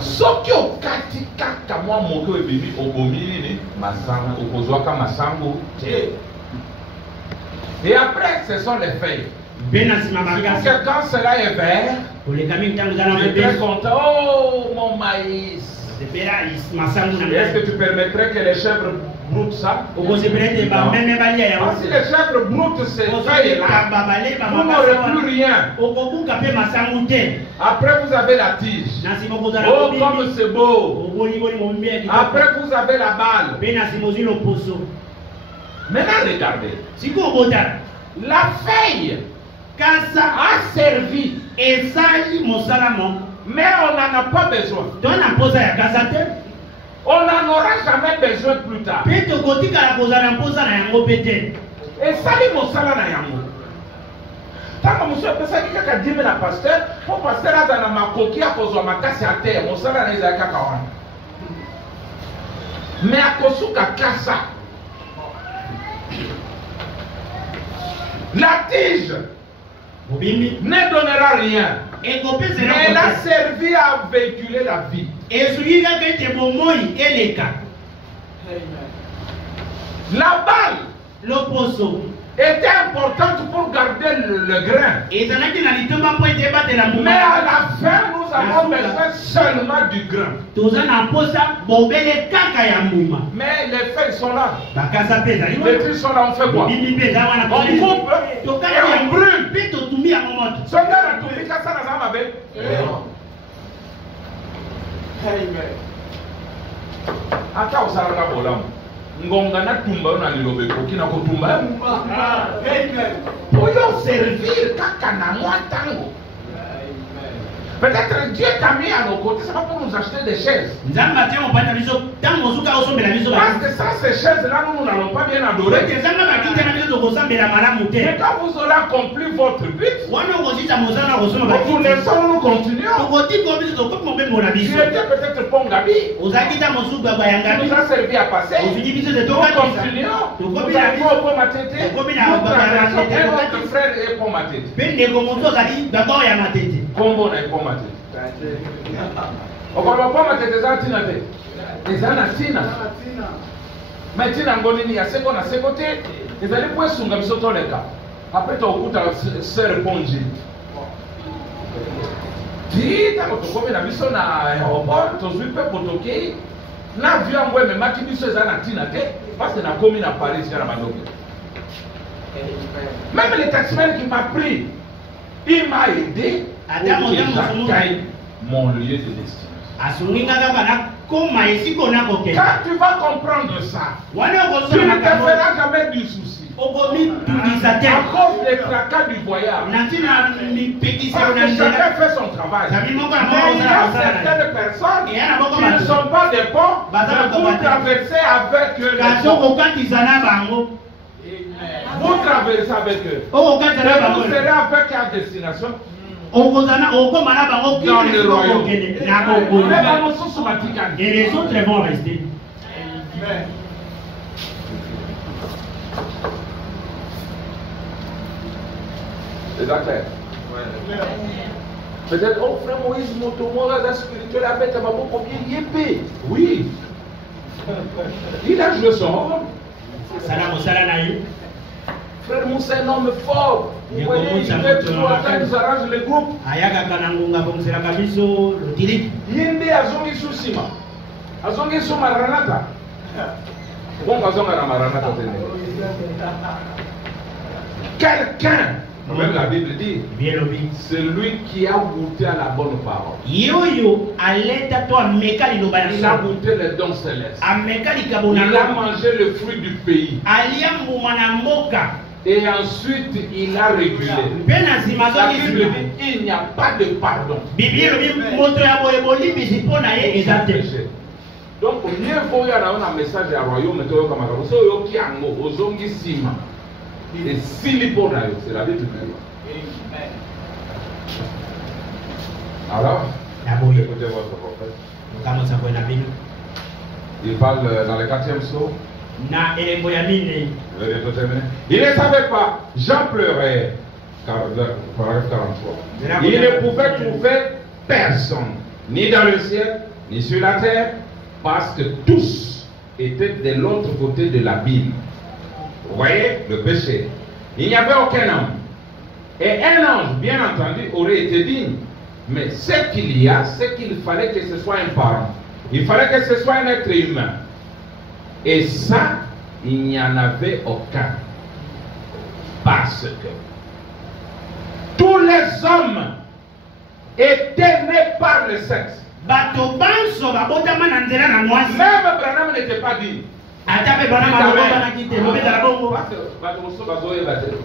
Soki okati kaka mwa moke ebimi obomi nini masango okozwaka masango. Et après ce sont les feuilles. Quand cela est vert, tu es très content. Oh mon maïs. Est-ce que tu permettrais que les chèvres broutent ça? Parce que si les chèvres broutent ces feuilles-là, vous n'aurez plus rien. Après vous avez la tige. Oh comme c'est beau. Après vous avez la balle. Maintenant regardez. La feuille a servi. Mais on n'en a pas besoin. On n'en aura jamais besoin plus tard. Et ça, c'est mon salaire. Tant que monsieur a ça qui a dit la pasteur, pour pasteur a dans ma coquille à cause de ma casse à terre, mon salaire est à Kakawan. Mais à cause de Kassa, la tige ne donnera rien. Mais elle a servi à véhiculer la vie. La balle était importante pour garder le grain. Mais à la fin, nous avons besoin seulement du grain. Mais les feuilles sont là. Les feuilles sont là, on fait quoi? On coupe et on brûle. Ata usaranga bolamu ngonga na tumba na lilobe kokina ko tumba pour yo servir kaka na mwatango. Peut-être Dieu t'a mis à nos côtés, c'est pas pour nous acheter des chaises. Parce que sans ces chaises-là, nous n'allons pas bien adorer. Mais quand vous aurez accompli votre but, vous laissons nous continuons. Tu étais peut-être Pongabi. Tu nous as servi à passer. Nous continuons. Nous allons au Pomatete. Nous traversons et notre frère est Pomatete. Combo na Pomatete. Okolo Pomatete za tina te. Ezana tina. Mais tina ngoni ni ya seko na seko te. Ezali po esunga biso toleka. Après to okuta sere ponji. Tita kotokobe na biso na aéroport to zui pe potoke. Na avion ngwe me maki biso ezana tina te. Parce que na komi na Paris ya na Bandoke. Même le taximan qui m'a pris, il m'a aidé. J'atteins mon lieu de destination. Quand tu vas comprendre ça, tu ne te feras jamais du souci. À cause des tracas du voyage. Parce que chacun fait son travail. Mais il y a certaines personnes qui ne sont pas des bons, mais vous traversez avec eux. Vous traversez avec eux. Vous serez avec à destination. Dans le royaume. Et les autres vont rester. C'est clair. Peut-être, oh frère Moïse, mon spirituel a fait un moment combien il est épais. Oui. Il a joué son rôle. Frère Moussa est un homme fort. Vous voyez, il fait tout le temps, il arrange le groupe. Yende azongi susima. Azongi sou maranata. Bon, azonga na maranata. Quelqu'un, même la Bible dit, c'est lui qui a goûté à la bonne parole. Il a goûté les dons célestes. Il a mangé le fruit du pays. Et ensuite, il a régulé. La Bible dit, il n'y a pas de pardon. Donc, mieux vaut y avoir un message à royaume, et si c'est la Bible. Alors, écoutez votre prophète. Il parle dans le 4e psaume. Na elembo ya mine. Je vais bientôt terminer. Il ne savait pas. Jean pleurait. Paragraphe 43. Il ne pouvait trouver personne, ni dans le ciel, ni sur la terre, parce que tous étaient de l'autre côté de l'abîme. Vous voyez le péché. Il n'y avait aucun homme. Et un ange, bien entendu, aurait été digne. Mais ce qu'il y a, c'est qu'il fallait que ce soit un parent. Il fallait que ce soit un être humain. Et ça, il n'y en avait aucun. Parce que tous les hommes étaient nés par le sexe. Même Branham n'était pas digne.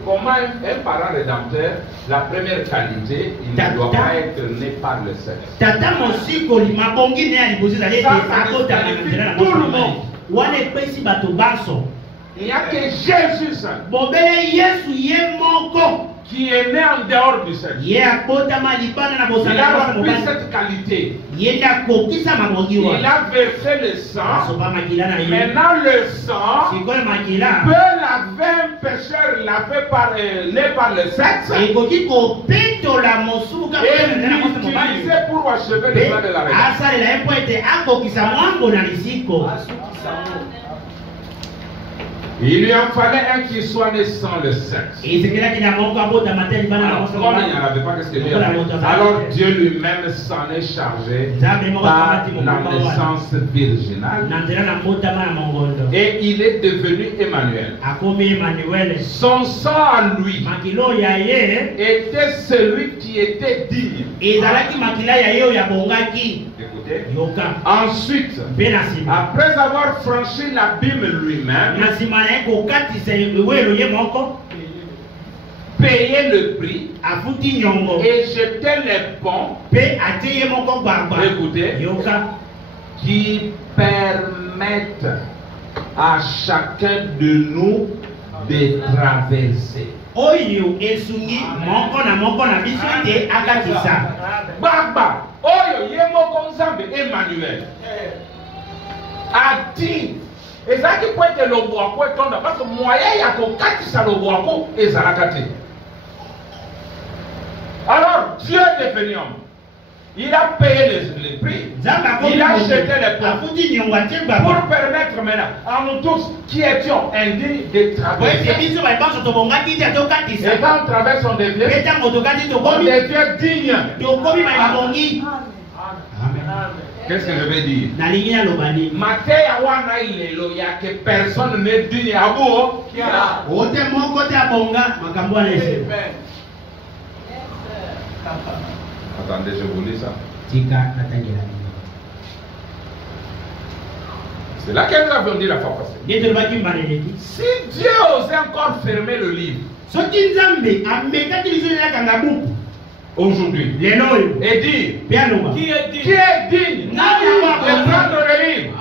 Comment un parent rédempteur, la première qualité, il ne doit pas être né par le sexe. Ça signifie tout le monde. Il n'y a que Jésus seul qui est né en dehors du sexe. Il a rempli cette qualité. Il a versé le sang. Maintenant le sang peut laver un pécheur lavé né par le sexe et l'utiliser pour achever le plan de la rédemption. Il lui en fallait un qui soit né sans le sexe. Comme il n'y en avait pas, qu'est-ce que Dieu a fait? Alors Dieu lui-même s'en est chargé par la naissance virginale. Et il est devenu Emmanuel. Son sang à lui était celui qui était digne. Écoutez. Ensuite, après avoir franchi l'abîme lui-même, payer le prix et jeter les ponts, écoutez, qui permettent à chacun de nous de traverser. Baba, oyo yemoko nzambe Emmanuel a dit. Et ça qui peut être le bois, parce que moyen il y a qu'on katisa le bois, et ça l'a caté. Alors Dieu est devenu homme. Il a payé les prix. Il a jeté les ponts pour permettre maintenant à nous tous qui étions indignes de traverser. Et quand on traverse, on devient digne. Qu'est-ce que je vais dire? Il y a que personne n'est digne à vous. Attendez, je vous lis ça. C'est là que nous avions dit la fois passée. Si Dieu osait encore fermer le livre aujourd'hui et dire qui est digne de prendre le livre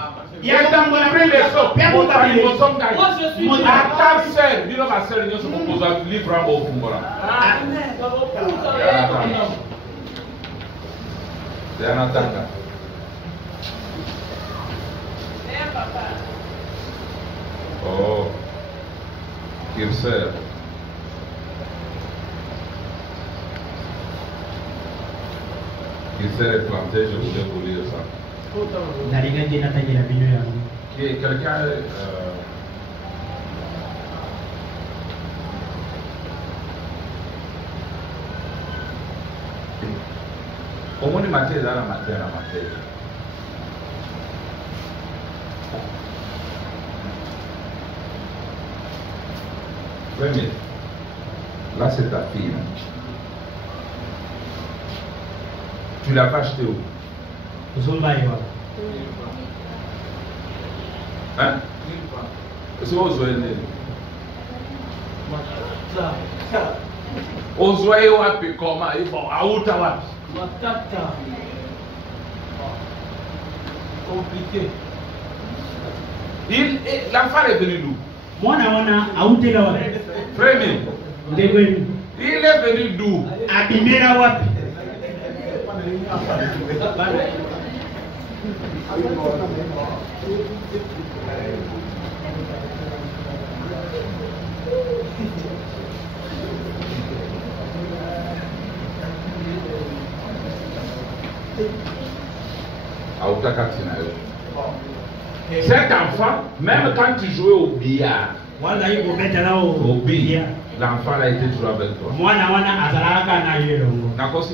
et d'ouvrir les seaux pour parler aux hommes d'ailleurs. À ta sœur, dis-le ma sœur, nous sommes posés à livre en haut. C'est un attendant. Oh, Kirser. Kirser est planté, je voulais vous lire ça. Quelqu'un. Au moins, matin, dans la matin. Premier, là c'est ta fille. Tu l'as pas acheté où? Hein? C'est aux oignons. Aux oignons, comment? Il faut à Ottawa. Compliqué. L'enfant est venu d'où? Premier. Il est venu d'où? Cet enfant, même quand tu jouais au billard, l'enfant a été toujours avec toi. D'accord?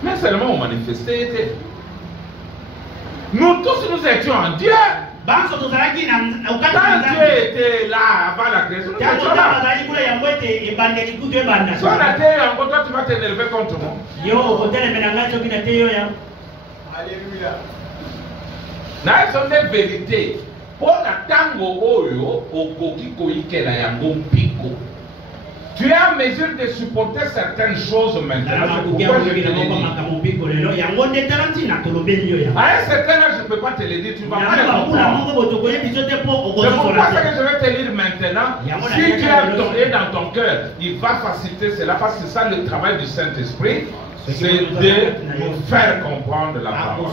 Mais seulement on manifestait. Nous tous nous étions en Dieu. Quand Dieu était là avant la création, nous étions là. Si on a été en toi, tu vas t'énerver contre moi. Alléluia. Ce sont des vérités. Pour la tango oyo, okoki koikela yango mpiko. Tu es en mesure de supporter certaines choses maintenant. Pourquoi je te le dis? À un certain âge, je ne peux pas te le dire. Tu ne vas pas le comprendre. C'est pourquoi que je vais te lire maintenant. Si tu as donné dans ton cœur, il va faciliter cela parce que c'est ça le travail du Saint-Esprit. C'est de nous faire comprendre la parole.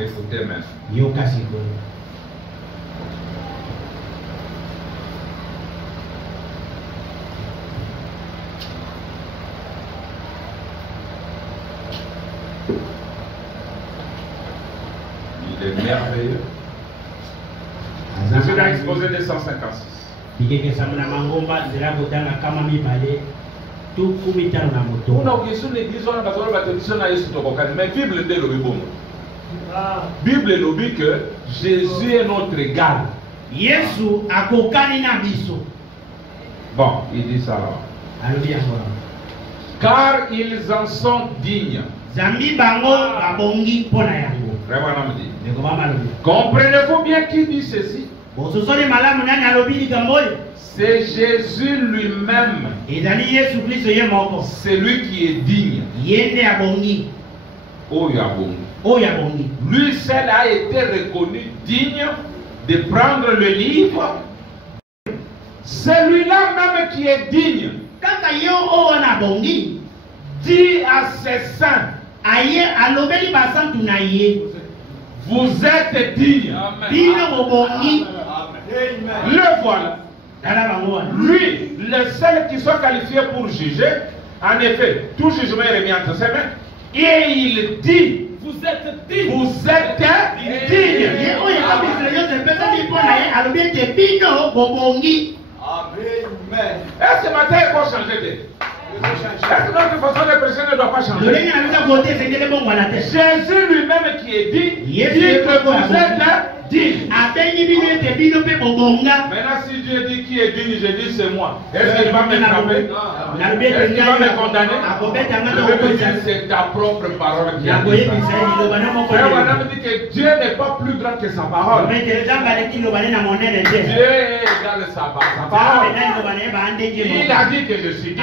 Écoutez maintenant. Il est merveilleux. Je suis dans l'exposé des 156. Mais Bible dit Bible dit que Jésus est notre égal. Bon, il dit ça là. Car ils en sont dignes. Comprenez-vous bien qui dit ceci? C'est Jésus lui-même. C'est lui qui est digne. Lui seul a été reconnu digne de prendre le livre. Celui-là même qui est digne dit à ses saints, vous êtes dignes. Le voilà. Lui, le seul qui soit qualifié pour juger, en effet, tout jugement est remis entre ses mains. Et il dit, vous êtes dignes. Vous êtes dignes. Est-ce que ce matin il faut changer de... Est-ce que notre façon de prêcher ne doit pas changer? Jésus lui-même qui est dit que vous êtes digne. Maintenant si Dieu dit qui est digne, je dis c'est moi. Est-ce qu'il va me frapper? Est-ce qu'il va me condamner? Je vais me dire c'est ta propre parole qui a dit ça. Frère Madame dit que Dieu n'est pas plus grand que sa parole. Dieu est égal à sa parole. Il a dit que je suis digne.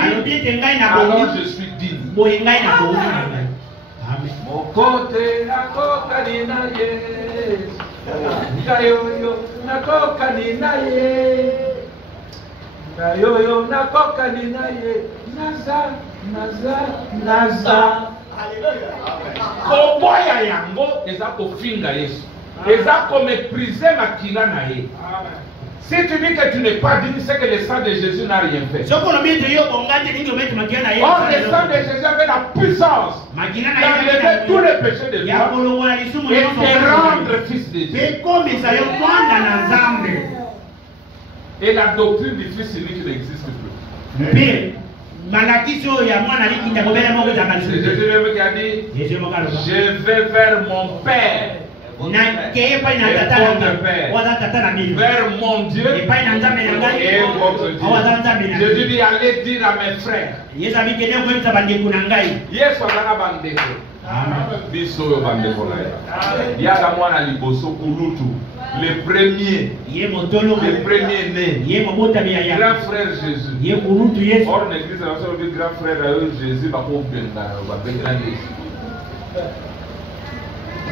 Alors je suis digne. Mon côté, la coca ni na yes. Kayoyo, na coca ni na yes. Kayoyo, na coca ni na yes. Naza, naza, naza. Koboya yango, eza kofinga Yesu. Eza komépriser makila na ye. Si tu dis que tu n'es pas digne, c'est que le sang de Jésus n'a rien fait. Or, le sang de Jésus avait la puissance d'enlever tous les péchés de toi et te rendre fils de Dieu. Et la doctrine du fils unique n'existe plus. C'est Jésus même qui a dit, je vais vers mon Père. Vers mon Dieu et votre Dieu. Jésus dit allez dire à mes frères. Le premier né, grand frère Jésus. Or l'église a dit grand frère Jésus va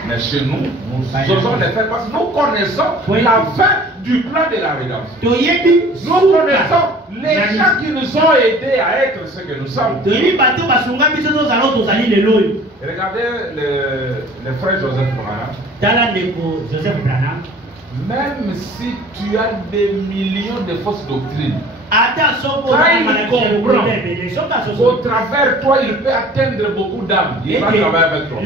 mais chez nous, nous osons les faire parce que nous connaissons la fin du plan de la rédemption. To yebi. Nous connaissons les gens qui nous ont aidés à être ce que nous sommes. To yebi bato basunga biso to zalo to zali lelo. Regardez le frère Joseph Branham. Tala ndeko Joseph Branham. Même si tu as des millions de fausses doctrines, quand il comprend au travers toi, il peut atteindre beaucoup d'âmes. Il va travailler avec toi.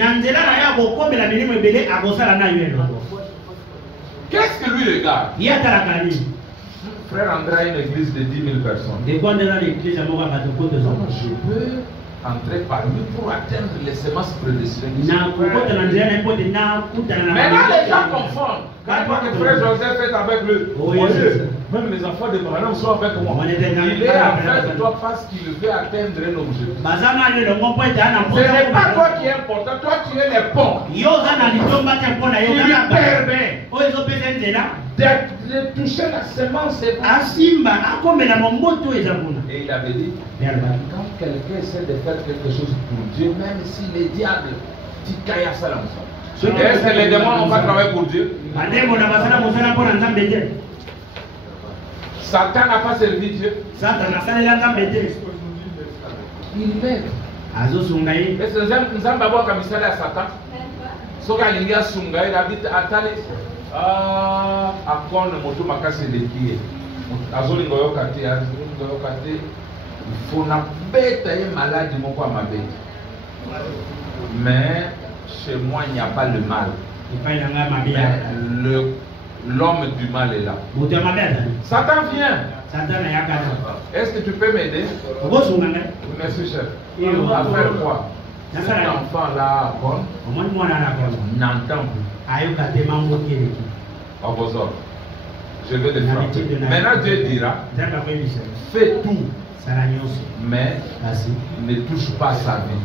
Qu'est-ce que lui regarde? Frère André a une église de 10 000 personnes. Je peux entrer parmi pour atteindre les semences prédestinées. Maintenant, les gens confondent. Quand moi, que frère Joseph est avec lui, même les enfants de Branham sont avec moi. Il est avec toi parce qu'il veut atteindre un objectif. Ce n'est pas toi qui est important, toi tu es le pont. Il lui permet de toucher la semence. Et il avait dit, quand quelqu'un essaie de faire quelque chose pour Dieu, même si les diables, tu cailles à ça. Est-ce que les démons n'ont pas travaillé pour Dieu? Satan n'a pas servi Dieu. Il l'aide. Est-ce que nous avons d'abord comme ça à Satan? Ce qu'il y a Sunga, il habite à Thalès. Ah, à quoi le moto m'a cassé les pieds. Azoli Ngoyokate, il faut n'a bête et malade, mon quoi ma bête. Mais chez moi, il n'y a pas le mal. L'homme du mal est là. Satan vient. Est-ce que tu peux m'aider? Merci, chef. À faire quoi? Cet enfant-là, n'entend plus. Je vais le frapper. Maintenant, Dieu dira, fais tout, mais ne touche pas sa vie.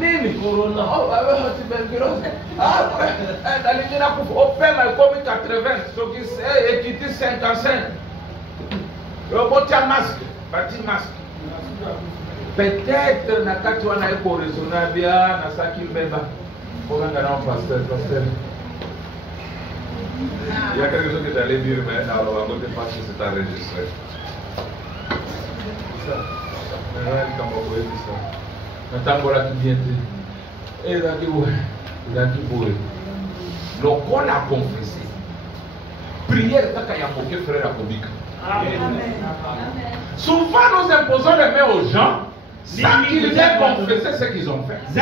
Nini corona dalingina opema ikomi 80 soki ekiti 55 obotia masque bati masque peut-être na kati wana eko resona bia na saki mbeba kokanga na pasteur il y a quelque chose que j'allais dire mais alors à côté parce que c'est enregistré ça Natambola qui vient de. Et il a dit, le qu'on a confessé. Prière, il y a moqué frère Akobika. Souvent, nous imposons les mains aux gens sans qu'ils aient confessé ce qu'ils ont fait. Et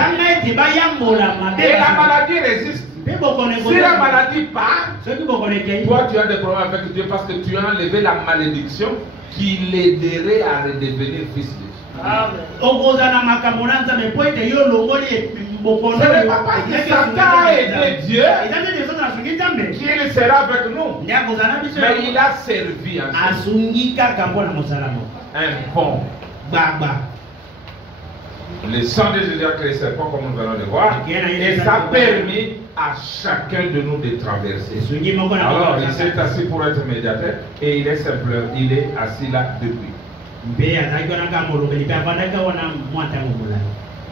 la maladie résiste. Si la maladie part, toi tu as des problèmes avec Dieu parce que tu as enlevé la malédiction qui l'aiderait à redevenir fils de Dieu. Ce n'est pas parce que Satan a aidé Dieu qu'il sera avec nous. Mais il a servi un pont. Le sang de Jésus a créé ce pont comme nous allons le voir. Et ça a permis à chacun de nous de traverser. Alors il s'est assis pour être médiateur et il est simple, il est assis là depuis.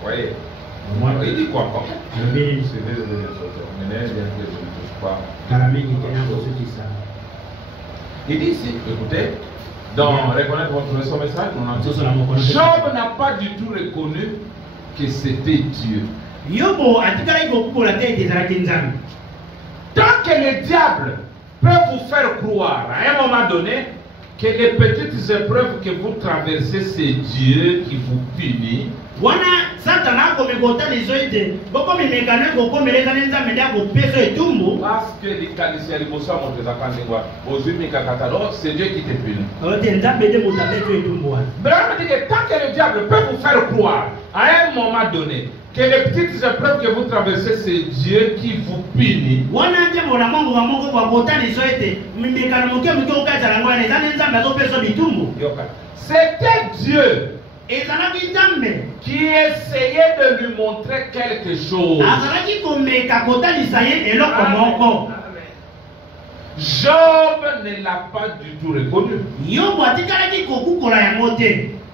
Voyez, il dit quoi encore? Il dit ici, écoutez, dans reconnaître votre son message, Job n'a pas du tout reconnu que c'était Dieu. Tant que le diable peut vous faire croire à un moment donné que les petites épreuves que vous traversez, c'est Dieu qui vous punit. Parce que les caliciers, c'est Dieu qui te punit. Brahma dit que tant que le diable peut vous faire croire à un moment donné que les petites épreuves que vous traversez, c'est Dieu qui vous punit. C'était Dieu qui essayait de lui montrer quelque chose. Job ne l'a pas du tout reconnu.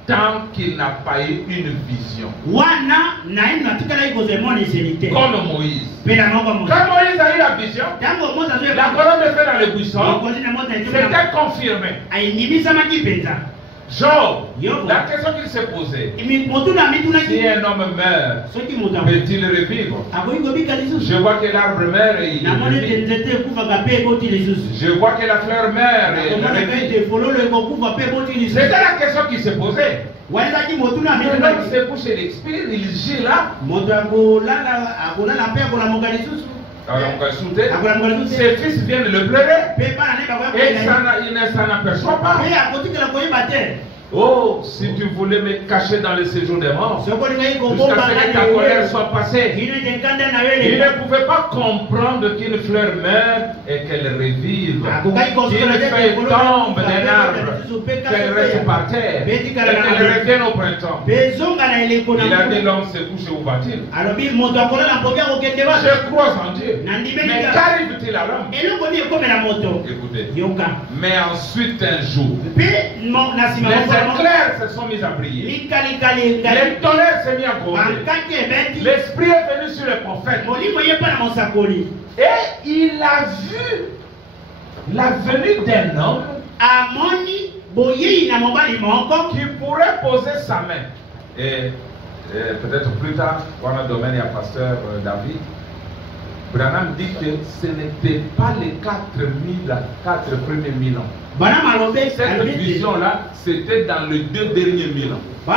tant qu'il n'a pas eu une vision. Comme Moïse. Quand Moïse a eu la vision, la colonne de feu dans le buisson, c'était confirmé. Job, la question qu'il s'est posée, si un homme meurt, peut-il revivre? Je vois que l'arbre meurt et il revit. Je vois que la fleur meurt et il revit. C'était la question qu'il s'est posée. Maintenant, il s'est couché l'esprit, il gît là. Ses fils viennent le pleurer et il ne s'en aperçoit pas. Oh, si tu voulais me cacher dans le séjour des morts, jusqu'à ce que ta colère soit passée. Il ne pouvait pas comprendre qu'une fleur meurt et qu'elle revive. Qu'une feuille tombe d'un arbre, qu'elle reste par terre et qu'elle revienne au printemps. Il a dit l'homme se couche où va-t-il? Je crois en Dieu. Mais qu'arrive-t-il à l'homme? Écoutez. Mais ensuite un jour, les éclairs se sont mis à briller. Les tonnerres se sont mis à gronder. L'esprit est venu sur le prophète. Et il a vu la venue d'un homme qui pourrait poser sa main. Et peut-être plus tard, dans le domaine, il y a pasteur David. Branham dit que ce n'était pas les 4 premiers 1000 ans. Cette vision-là, c'était dans les 2 derniers 1000 ans. Or,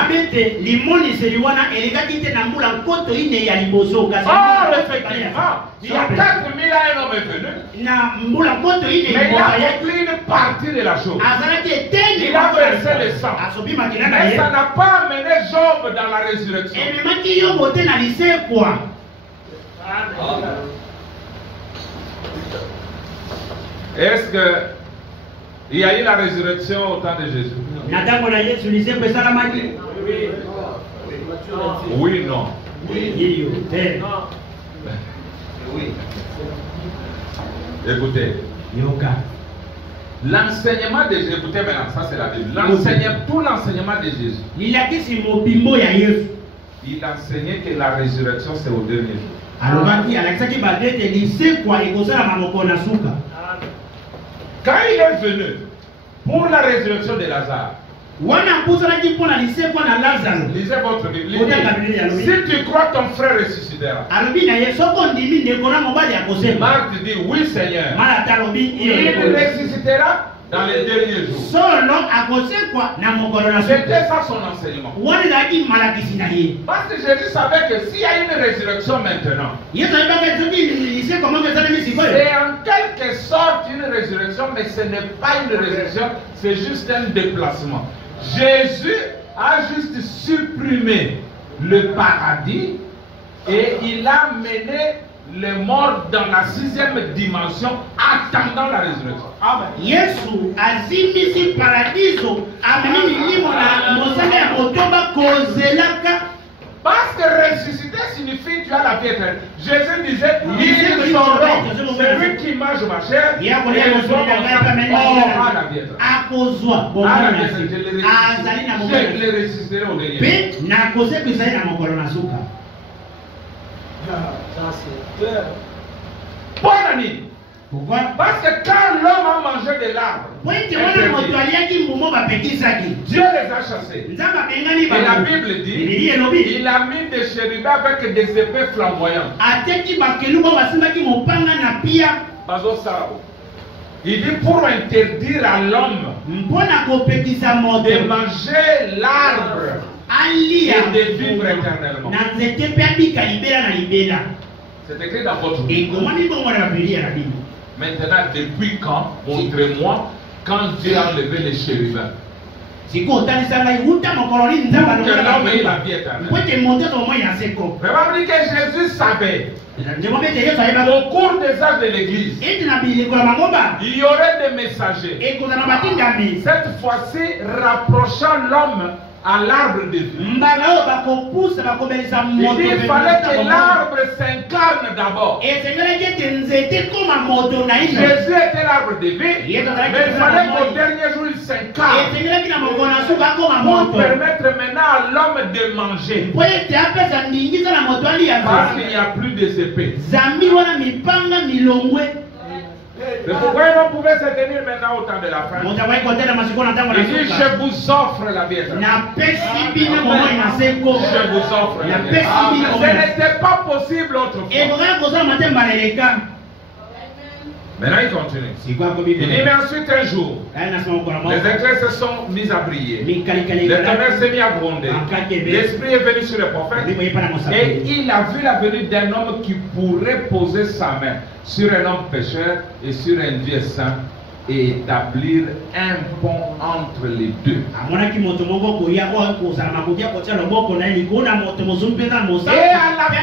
effectivement, il y a 4000 ans, un homme est venu. Mais il a compris une partie de la chose. Il a versé le sang. Mais ça n'a pas amené Job dans la résurrection. Est-ce que il y a eu la résurrection au temps de Jésus? Oui, non. Écoutez. L'enseignement de Jésus, écoutez maintenant, ça c'est la Bible. Tout l'enseignement de Jésus. Il enseignait que la résurrection c'est au dernier jour. Quand il est venu pour la résurrection de Lazare, lisez votre Bible. Si tu crois ton frère ressuscitera, Marc dit oui Seigneur, il ressuscitera dans les derniers jours. C'était ça son enseignement. Parce que Jésus savait que s'il y a une résurrection maintenant, c'est en quelque sorte une résurrection, mais ce n'est pas une résurrection, c'est juste un déplacement. Jésus a juste supprimé le paradis et il a mené les morts dans la 6e dimension, attendant la résurrection. Yesu azimisi paradiso amini limo na mosala motoba kozelaka. Parce que ressusciter signifie tu as la vie éternelle. Jésus disait, ils sauront, celui qui mange ma chair, et les hommes aura la vie éternelle. Je les ressusciterai au dernier. Bonne année. Pourquoi? Parce que quand l'homme a mangé de l'arbre, Dieu les a chassés. Et la Bible dit, il a mis des chérubins avec des épées flamboyantes. Il dit pour interdire à l'homme de manger l'arbre et de vivre éternellement. C'est écrit dans votre Bible. Maintenant, depuis quand, montrez-moi, quand Dieu a enlevé les chérubins, pour que l'homme ait la vie éternelle. Regardez que Jésus savait, au cours des âges de l'Église, il y aurait des messagers, cette fois-ci rapprochant l'homme à l'arbre de vie. Il fallait que l'arbre s'incarne d'abord. Jésus était l'arbre de vie, mais il fallait qu'au dernier jour il s'incarne pour permettre maintenant à l'homme de manger. Parce qu'il n'y a plus de épées. C'est pourquoi ils ne pouvaient se tenir maintenant au temps de la fin. Il dit, je vous offre la vie éternelle. Je vous offre la vie éternelle. Ce n'était pas possible autrefois. Maintenant il continue. Il dit, mais ensuite un jour, les éclairs se sont mis à briller. L'Éternel s'est mis à gronder. L'Esprit est venu sur le prophète. Et il a vu la venue d'un homme qui pourrait poser sa main sur un homme pécheur et sur un Dieu saint et établir un pont entre les deux. Et à la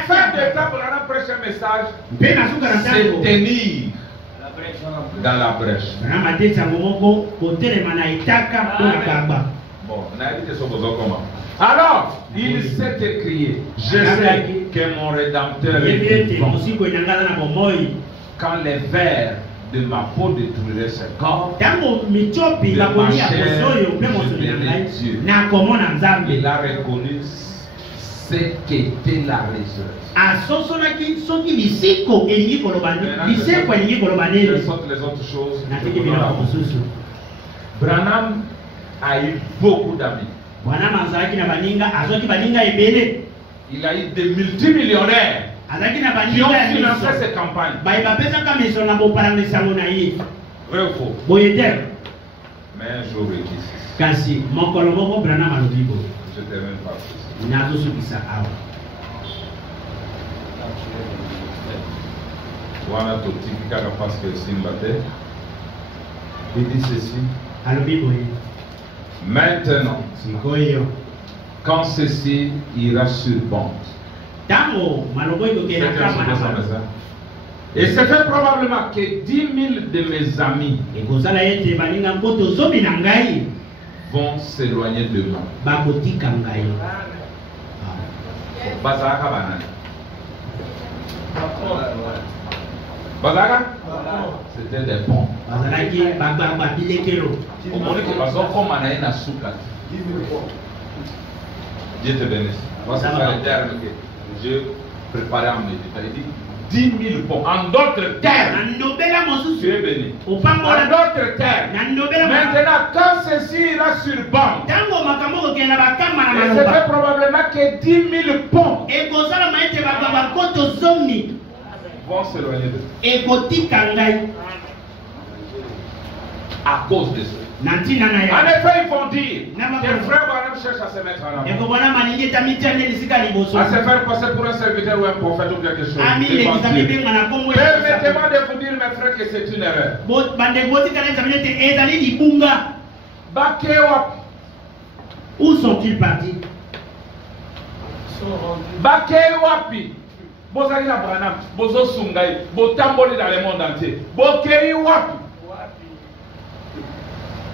fin de temps, on a prêché un message, c'est tenir dans la brèche. Bon, on a dit que ce comment. Alors, il s'est écrié, je sais que mon Rédempteur est vivant. Quand les vers de ma peau détruiraient ce corps, de ma chair, je verrai Dieu. Il a reconnu ce qu'était la résurrection. Les autres choses. Branham a eu beaucoup d'amis. Il a eu des multimillionnaires qui ont financé ces campagnes. Vrai ou faux? Mais un jour il dit, je ne termine pas. Il dit ceci. Maintenant, quand ceci ira sur bande, et c'est fait probablement que 10 000 de mes amis vont s'éloigner de moi. Bazara, c'était des ponts. Dieu te bénisse. Moi, c'est ça le terme que j'ai préparé en méditant. Il dit 10 000 ponts. En d'autres termes, tu es béni. En d'autres termes, maintenant, quand ceci ira sur bande, c'est fait probablement que 10 000 ponts vont s'éloigner de toi. À cause de ça. En effet, ils vont dire que le frère Branham cherche à se mettre en avant, à se faire passer pour un serviteur ou un prophète ou quelque chose. Permettez-moi de vous dire, mes frères, que c'est une erreur. Où sont-ils partis? Bakewapi. Bozali na Branham, bozo sungai, botamboli dans le monde entier. Bokei wapi.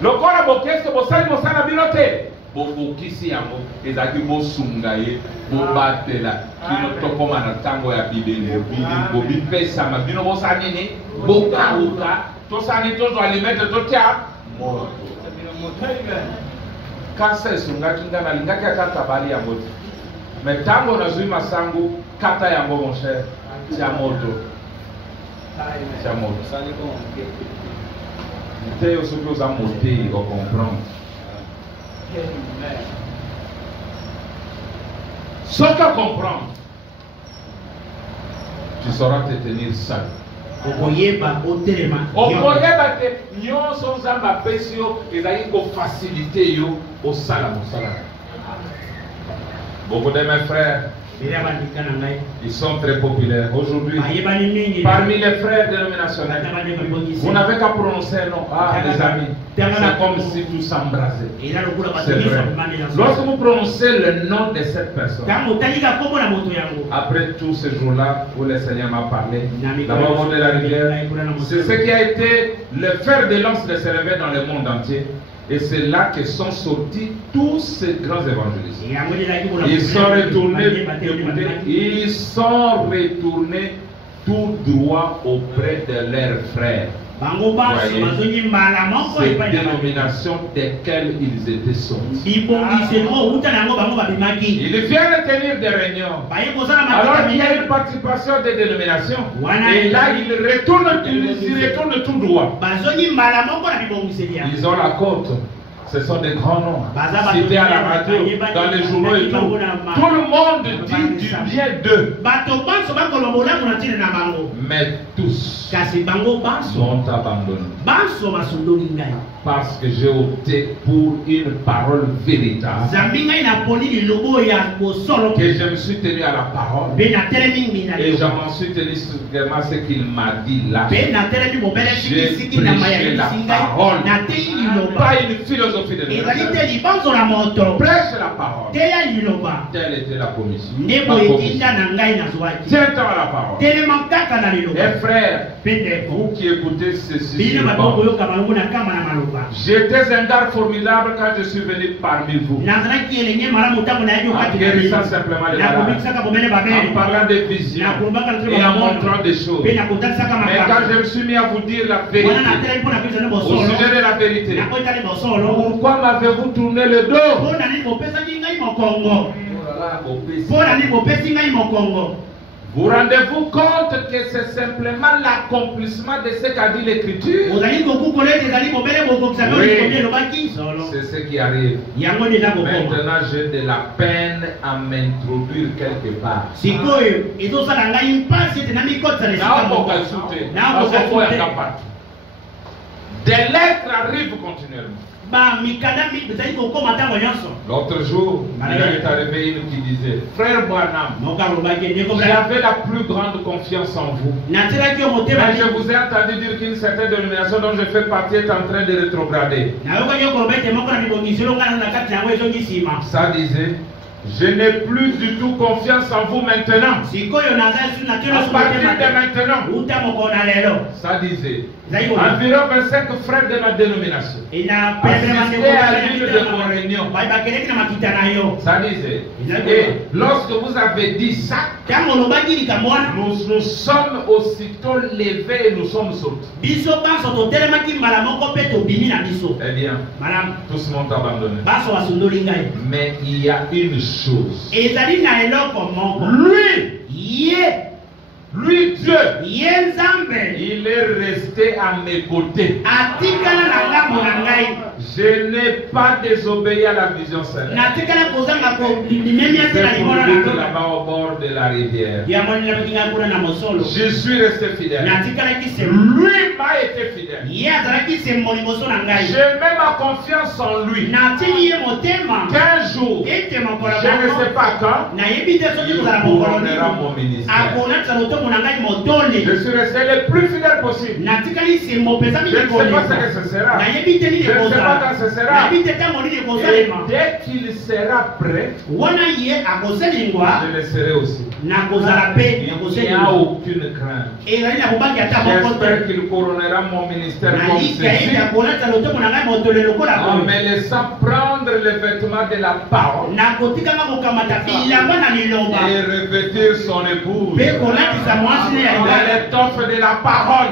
Lokola bokeso bosali mosala bilote. Bobokisi yango ezaki bosungai, bobatela kino tokoma na tango ya bibele, bobipesa mabino bosani ni bokauka, tosani tozo alimete totia moto. Kasa sungai tundana lingaki akata bali ya moto. Mais tango na zui masangu kata yango mon cher, tia moto. Tia moto. C'était aussi que vous avez monté, vous comprendre. Ce que comprendre, tu sauras te tenir seul. Okoyeba te nyonso nzamba pesi yo ezali ko faciliter yo osala mosala. Beaucoup de mes frères, ils sont très populaires aujourd'hui. Parmi les frères dénominationnels, vous n'avez qu'à prononcer un nom. Ah, les amis, c'est comme si tout s'embrasait. C'est vrai. Lorsque vous prononcez le nom de cette personne, après tous ces jours-là où le Seigneur m'a parlé, d'abord au de la rivière, c'est ce qui a été le fer de lance de se réveil dans le monde entier. Et c'est là que sont sortis tous ces grands évangélistes. Ils sont retournés, ils sont retournés tout droit auprès de leurs frères. Ces dénominations desquelles ils étaient sortis. Ils viennent tenir des réunions. Alors qu'il y a une participation des dénominations. Et là, ils retournent tout droit. Ils ont la côte. Ce sont des grands noms. Cités à la radio, dans les journaux et tout. Tout le monde dit du bien d'eux. Mais tous sont abandonnés. Parce que j'ai opté pour une parole véritable. Que je me suis tenu à la parole. Et je m'en suis tenu strictement à ce qu'il m'a dit là. J'ai prêché la parole. Pas une philosophie de l'évangile. Prêche la parole. Telle était la commission. Tiens-toi à la parole. Et frères, vous qui écoutez ceci, j'étais un gars formidable quand je suis venu parmi vous. En guérissant simplement les malades, en parlant des visions et en montrant des choses. Mais quand je me suis mis à vous dire la vérité, au sujet de la vérité, pourquoi m'avez-vous tourné le dos? Vous rendez-vous compte que c'est simplement l'accomplissement de ce qu'a dit l'Écriture? Oui, c'est ce qui arrive. Maintenant, j'ai de la peine à m'introduire quelque part. Des lettres arrivent continuellement. L'autre jour, il est arrivé une qui disait: Frère Branham, j'avais la plus grande confiance en vous. Mais je vous ai entendu dire qu'une certaine dénomination dont je fais partie est en train de rétrograder. Ça disait: je n'ai plus du tout confiance en vous maintenant. À partir de maintenant. Ça disait: environ 25 frères de ma dénomination assistaient à l'une de vos réunions. Ça disait: et lorsque vous avez dit ça, nous sommes aussitôt levés et nous sommes sortis. Eh bien, tous m'ont abandonné. Mais il y a une chose. Lui, Dieu, il est resté à mes côtés. Je n'ai pas désobéi à la vision céleste. C'est pour là-bas au bord de la rivière. Je suis resté fidèle. Lui m'a été fidèle. J'ai même ma confiance en lui. Qu'un jour, je ne sais pas quand, il couronnera mon ministère. Je suis resté le plus fidèle possible. Je ne sais pas ce que ce sera. Je ne sais pas quand ce sera. Et dès qu'il sera prêt, je le serai aussi. Il n'y a aucune crainte. J'espère qu'il couronnera mon ministère comme ceci, en me laissant prendre le vêtement de la parole et revêtir son épouse dans l'étoffe de la parole.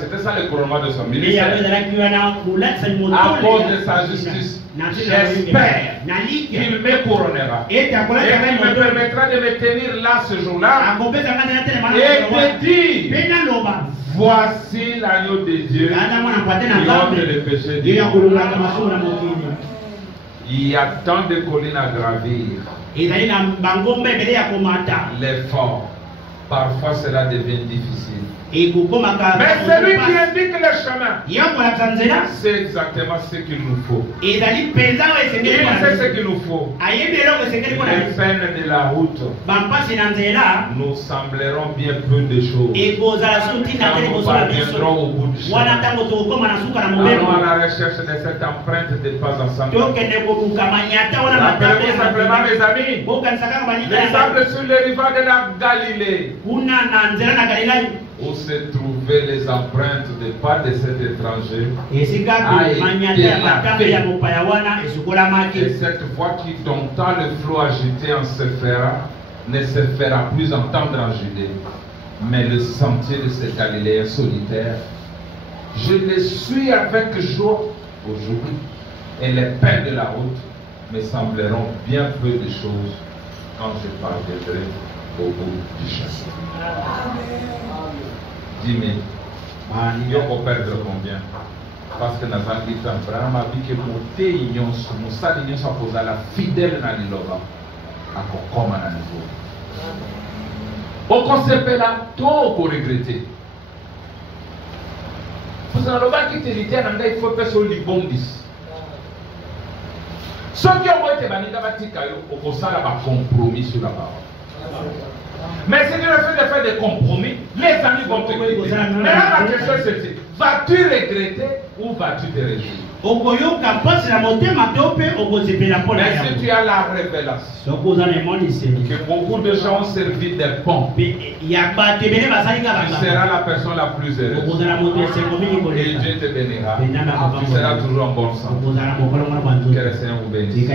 C'était ça le couronnement de son ministère. À cause de sa justice, j'espère qu'il me couronnera et qu'il me permettra de me tenir là ce jour-là et de dire: voici l'agneau de Dieu qui ôte le péché du monde. Il y a tant de collines à gravir. L'effort parfois cela devient difficile. Et Mais celui qui indique le chemin, c'est exactement ce qu'il nous faut. Il sait ce qu'il nous faut. Les peines de la route nous sembleront bien peu de choses. Quand nous parviendrons au bout du chemin, allons à la recherche de cette empreinte de pas ensemble. Rappelez-vous simplement, mes amis, les sables sur les rivages de la Galilée, où se trouvaient les empreintes de pas de cet étranger, et cette voix qui dompta le flot agité en se fera, ne se fera plus entendre en Judée, mais le sentier de ce Galiléen solitaire, je le suis avec joie aujourd'hui, et les peines de la route me sembleront bien peu de choses quand je parviendrai au bout du chemin. 10 000. Il faut perdre combien? Parce que dans un livre, Abraham a dit que mon salignon soit posé à la fidèle dans l'Iloba. Comme à nouveau. Au concept là, tout pour regretter. Vous avez le qui te dit, il faut faire sur les bondis. Ceux qui ont été bannis au compromis sur la parole. Mais si tu refais de faire des compromis, les amis vont te quitter. Mais là, la question c'est celle-ci. Vas-tu regretter ou vas-tu te réjouir? Mais si tu as la révélation que beaucoup de gens ont servi des ponts, tu seras la personne la plus heureuse. Et Dieu te bénira. Tu seras toujours en bon sens. Que le Seigneur vous bénisse.